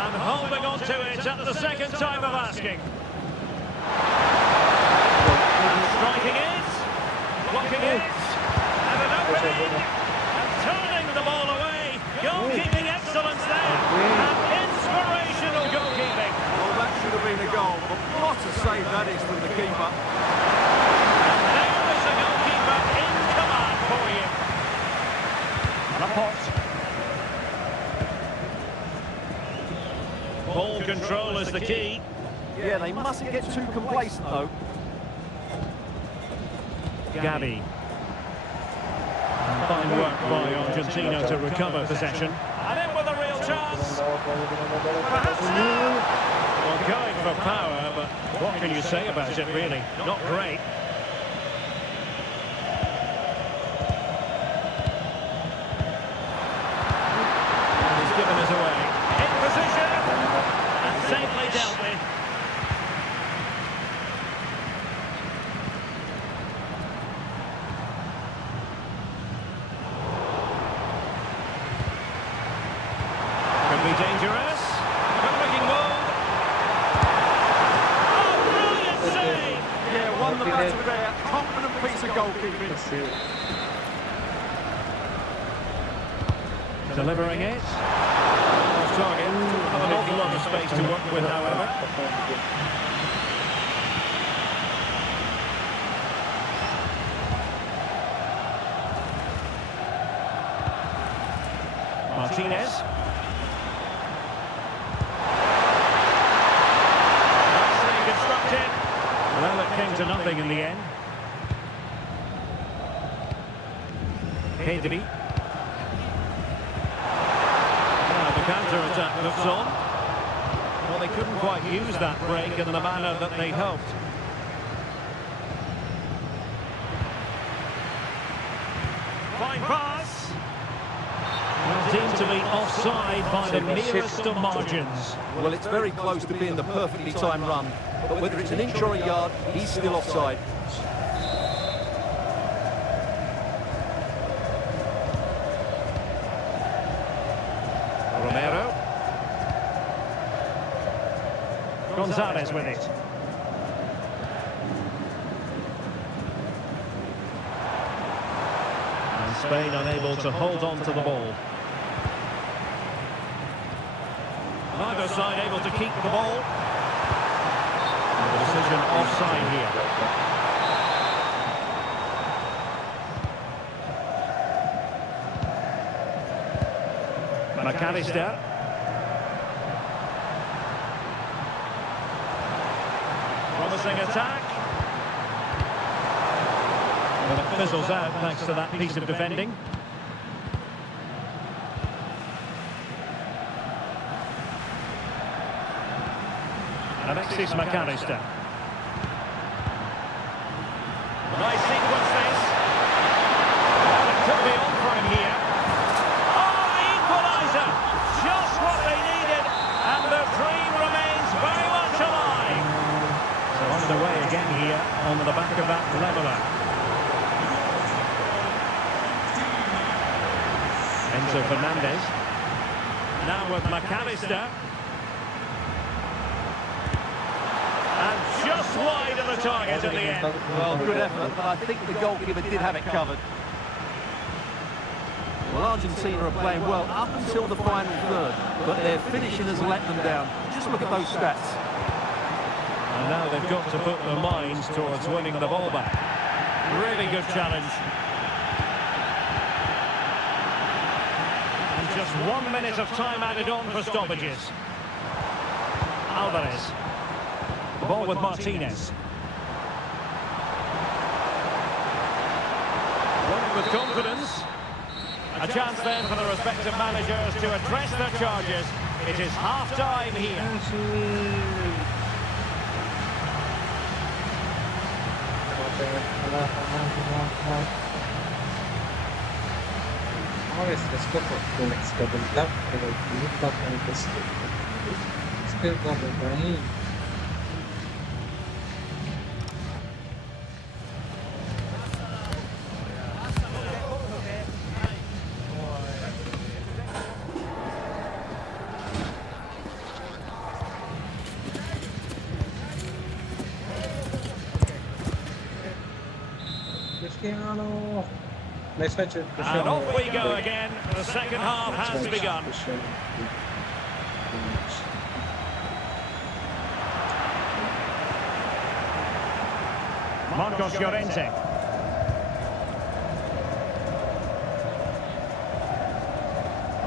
And holding on to it at the second time of asking. And striking it. Blocking it, and an opening, and turning the ball away. Goalkeeping excellence there, and inspirational goalkeeping. Well, that should have been a goal, but what a save that is from the keeper. And there is the goalkeeper in command for you. Laporte. Ball control is the key. Yeah, they mustn't get too complacent, though. Gavi. And fine work by Argentina to recover possession. And in with a real chance. Perhaps now. Well, going for power, but what can you say about it, really? Not great. And he's given us away. In position. And safely dealt with. Dangerous. Good looking move. Oh, brilliant save! Yeah, won the battle there. Confident piece of goalkeeping. Delivering it. Off target. Have an awful lot of space to work with, however. Martinez. Well, it came to nothing in the end. Pedri. Now the counter-attack looks on. Well, they couldn't quite use that break in the manner that they hoped. Fine pass. Well, deemed to be offside by the merest of margins. Well, it's very close to being the perfectly timed run. But whether it's an inch or a yard, he's still offside. Romero. Gonzalez with it. And Spain unable to hold on to the ball. Neither side able to keep the ball. The decision offside here. McAllister. Promising attack. But it fizzles out thanks to that piece of defending. Alexis McAllister. Nice sequence this. Well, it could be on for him here. Oh, the equaliser! Just what they needed, and the dream remains very much alive. So underway again here on the back of that leveller. Enzo Fernandez. Now with McAllister. And just wide of the target in the end. Well, good effort, but I think the goalkeeper did have it covered. Well, Argentina are playing well up until the final third, but their finishing has let them down. Just look at those stats. And now they've got to put their minds towards winning the ball back. Really good challenge. And just 1 minute of time added on for stoppages. Alvarez. The ball with Martinez. Running with confidence. A chance then for the respective managers to address their charges. It is half-time here. Let's go for the next double tap. Still going. Nice match. And off we go again. The second half has begun. Marcos Llorente.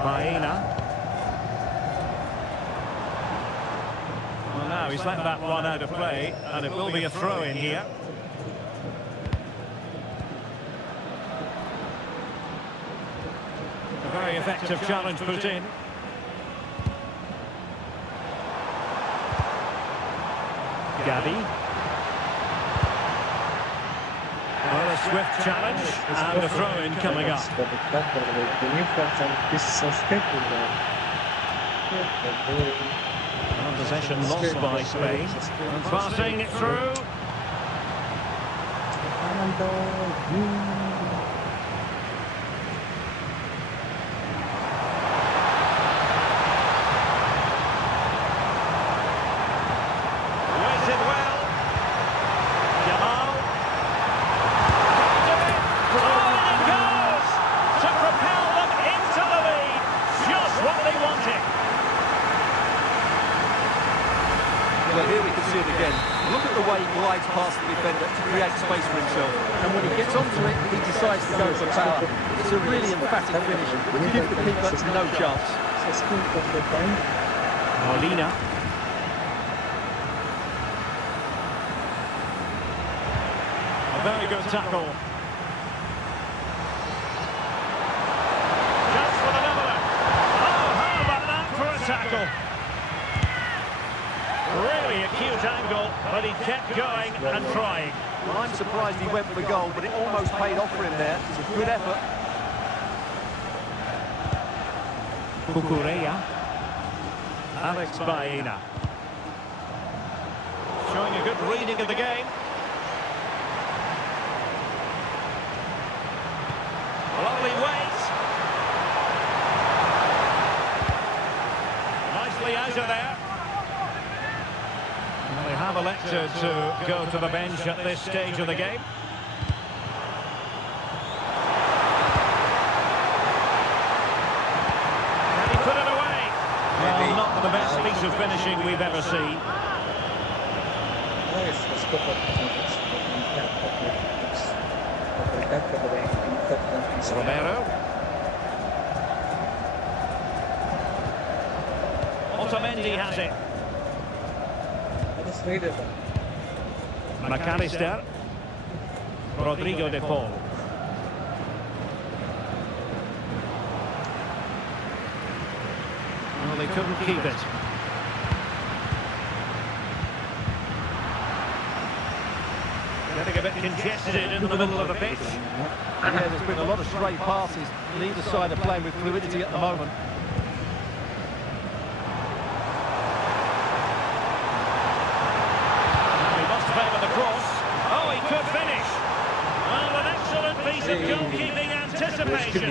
Baena. Well, now he's let that one out of play, and it will be a throw-in here. A very effective challenge put in. Gavi. Well, a swift challenge and a throw-in coming up. And possession lost by Spain. And passing it through. Waited well. Jamal. On it goes to propel them into the lead. Just what they wanted. Well, here we can see it again. Look at the way he glides past the defender to create space for himself. And when he gets onto it, he decides to go for power. It's a really emphatic finish. Give the keeper no chance. Molina. A very good tackle. Just for the leveller. Oh, how about that for a tackle? Really acute angle, but he kept going and trying. Well, I'm surprised he went for the goal, but it almost paid off for him there. It's a good effort. Cucurella. Alex Baena. Showing a good reading of the game. Lovely weight. Nicely out of there. Well, they have elected to go to the bench at this stage of the game. Can he put it away? Well, not the best piece of finishing we've ever seen. Romero. Otamendi has it. McAllister. Rodrigo de Paul. Well, they couldn't keep it. Getting a bit congested in the middle of the pitch. Yeah, there's been a lot of stray passes. Neither side are playing with fluidity at the moment. He must favour the cross. Oh, he could finish. Well, an excellent piece of goalkeeping anticipation.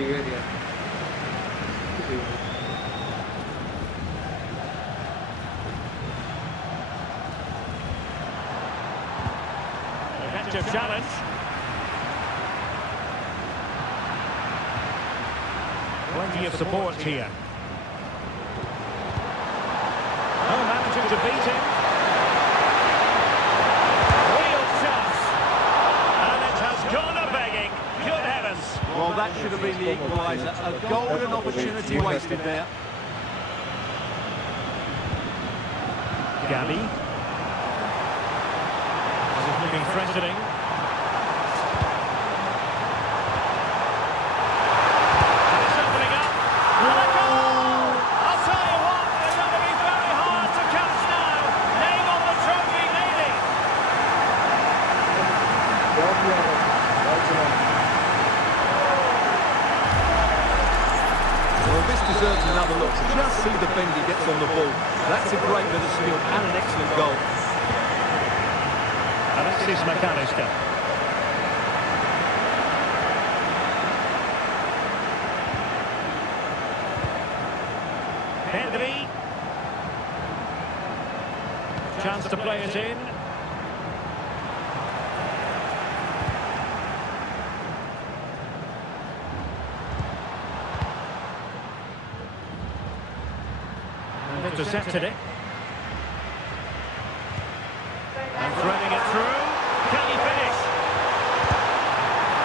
effective challenge. Plenty of support here. Oh, managing to beat him. Real chance. And it has gone a-begging. Good heavens. Well, that should have been the equaliser. A golden opportunity wasted there. Gabby. This is looking threatening. It's opening up. And a goal! I'll tell you what, they're going to be very hard to catch now. Name on the trophy, lady. Well, this deserves another look. Just see the bend he gets on the ball. That's a great bit of skill and an excellent goal. Alexis McAllister. Pedri. Chance to play it in. And intercepted it. And threading it through. Can he finish?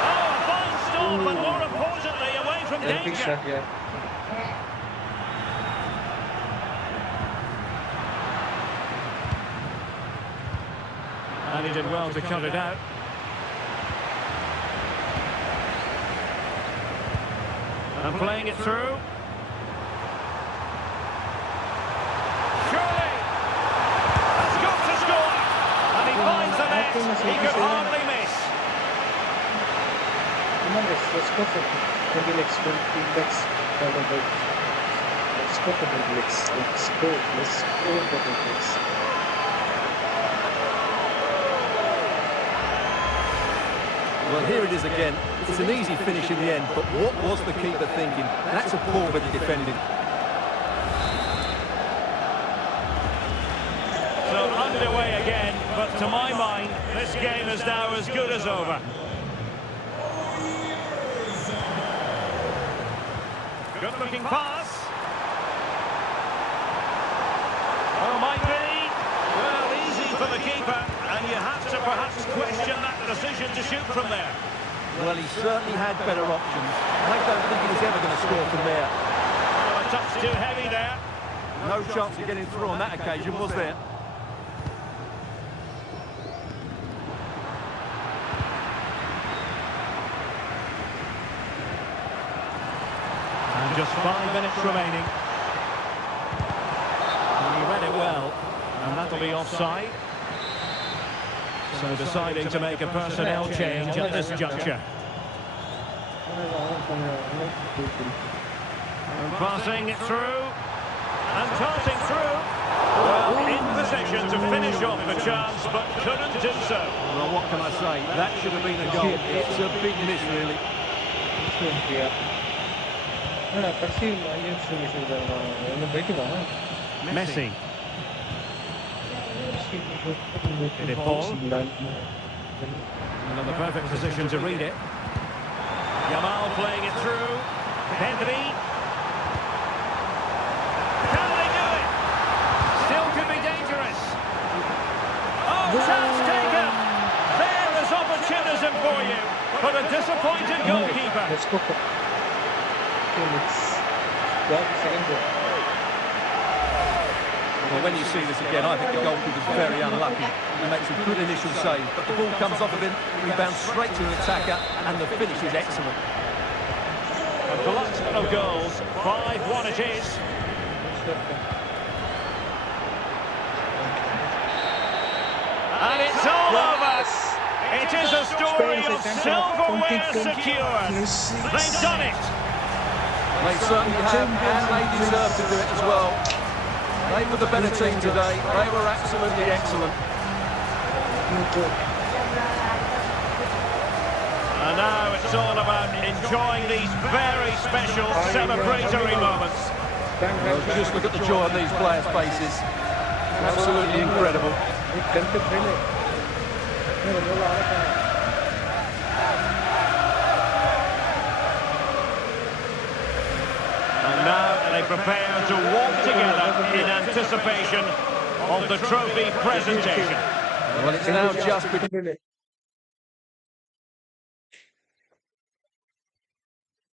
Oh, a fine stop, and more importantly, away from Big danger. shot, yeah. And he did well to cut it out. And playing it through. Surely! Has got to score! And he finds the net. He could hardly miss. Come on, let's go for 20 legs, 20 legs. Let's go for 20 legs. Let's go for 20 legs. Well, here it is again. It's an easy finish in the end, but what was the keeper thinking? That's a poor bit of defending. So underway again, but to my mind, this game is now as good as over. Good-looking pass. Oh, might be. Well, easy for the keeper, and you have to perhaps question that decision to shoot from there. Well, he certainly had better options. I don't think he was ever going to score from there. Oh, a touch too heavy there. No chance of getting through on that occasion, was there? And just 5 minutes remaining. And he read it well, and that'll be offside. So deciding to make a personnel change at this juncture. And passing it through. And darting through. Well, in position to finish off the chance, but couldn't do so. Well, what can I say? That should have been a goal. It's a big miss, really. Messi. Did it fall? Another perfect position to read it. Yamal playing it through. Pedri. Can they do it? Still could be dangerous. Oh, chance taken. There is opportunism for you, but a disappointed goalkeeper. Let's go for 2 minutes. Second goal. Well, when you see this again, I think the goalkeeper's very unlucky. He makes a good initial save, but the ball comes off of him, rebounds straight to the attacker, and the finish is excellent. A glut of goals, 5-1 it is. And it's all over. It is a story of silverware secured. They've done it. They certainly have, and they deserve to do it as well. They were the better team today. They were absolutely excellent. And now it's all about enjoying these very special celebratory moments. Well, just look at the joy on these players' faces. Absolutely incredible. they prepare to walk together in anticipation of the trophy presentation. Well, it's now just between...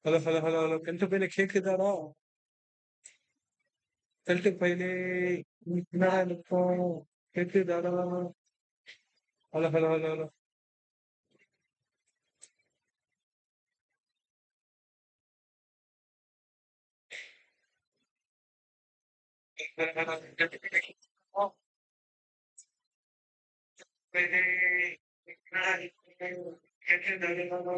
Hello. Kente pele கேக்குதாடா? கெல்ட்டு பையலே என்னடா இருக்கும்? கேக்குதாடா? Hello. கெல்ட்டு பையலே கேக்குதாடா? பையலே என்னடா இருக்கும்? கேக்குதாடா? Hello.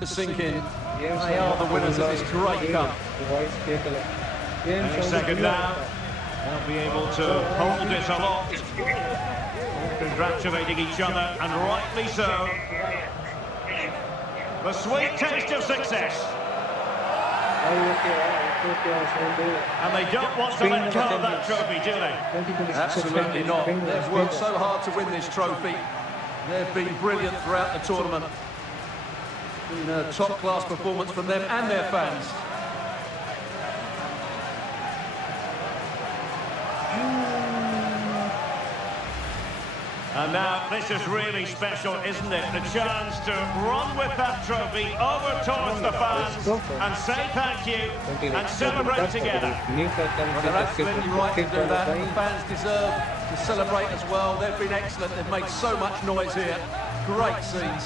to sink in. They are the winners of this great cup. Any second now, they'll be able to hold it aloft, congratulating each other, and rightly so. The sweet taste of success. And they don't want to let go of that trophy, do they? Absolutely not. They've worked so hard to win this trophy. They've been brilliant throughout the tournament. Been a top-class performance from them and their fans. And now, this is really special, isn't it? The chance to run with that trophy over towards the fans and say thank you and celebrate together. Well, they're absolutely right to do that. The fans deserve to celebrate as well. They've been excellent. They've made so much noise here. Great scenes.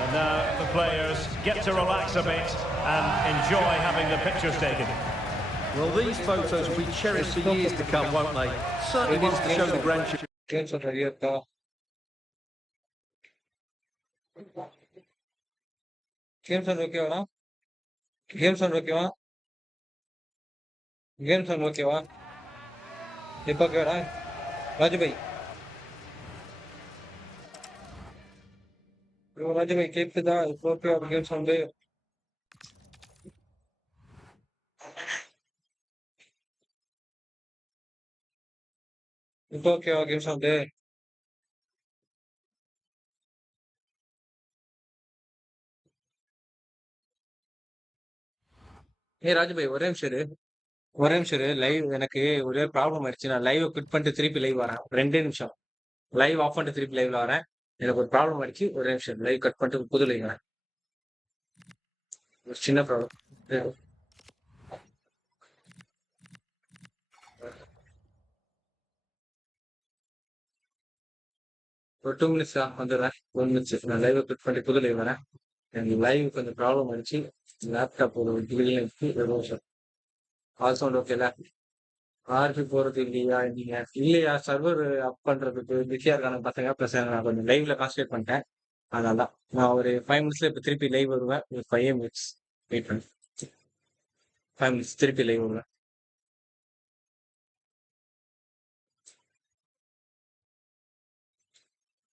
And now the players get to relax a bit and enjoy having the pictures taken. Well, these photos will be cherished for years to come, won't they? Certainly ones to show the grandchildren. Games are ready at the games are okay, huh? Games are okay, huh? Games are okay, huh? Deepak, you're right. Raju bhai. Raju bhai, keep the okay, games on there. Okay, games on there. Raju பாய் ஒரே நிமிஷம் live எனக்கு ஒரே problem ஆயிடுச்சு. நான் live quit பண்ணிட்டு திருப்பி live வரேன். 2 நிமிஷம் லைவ் ஆஃப் பண்ணிட்டு திருப்பி லைவ்ல வரேன். எனக்கு ஒரு ப்ராப்ளம் ஆயிடுச்சு. ஒரே நிமிஷம் லைவ் கட் பண்ணிட்டு புது லைவ் வரேன். ஒரு சின்ன ப்ராப்ளம். ஒரு 2 மினிட்ஸ் வந்துடுறேன். 1 மினிட்ஸ் நான் லைவ் குவிட் பண்ணிட்டு புது லைவ் வரேன். எனக்கு லைவ் கொஞ்சம் ப்ராப்ளம் ஆயிடுச்சு. லேப்டாப் ஒரு டிவில இருக்கு. ஒரு நிமிஷம் ஆல் சவுண்ட் ஓகேல ஆர்பி போறது இல்லையா நீங்க இல்லையா சர்வர் அப் பண்றதுக்கு பிஸியா இருக்கான பசங்க ப்ளஸ் நான் கொஞ்சம் லைவ்ல கான்சன்ட்ரேட் பண்ணிட்டேன். அதனால தான் நான் ஒரு 5 மினிட்ஸ்ல இப்ப திருப்பி லைவ் வருவேன். ஒரு 5 மினிட்ஸ் வெயிட் பண்ணி 5 மினிட்ஸ் திருப்பி லைவ் வருவேன்.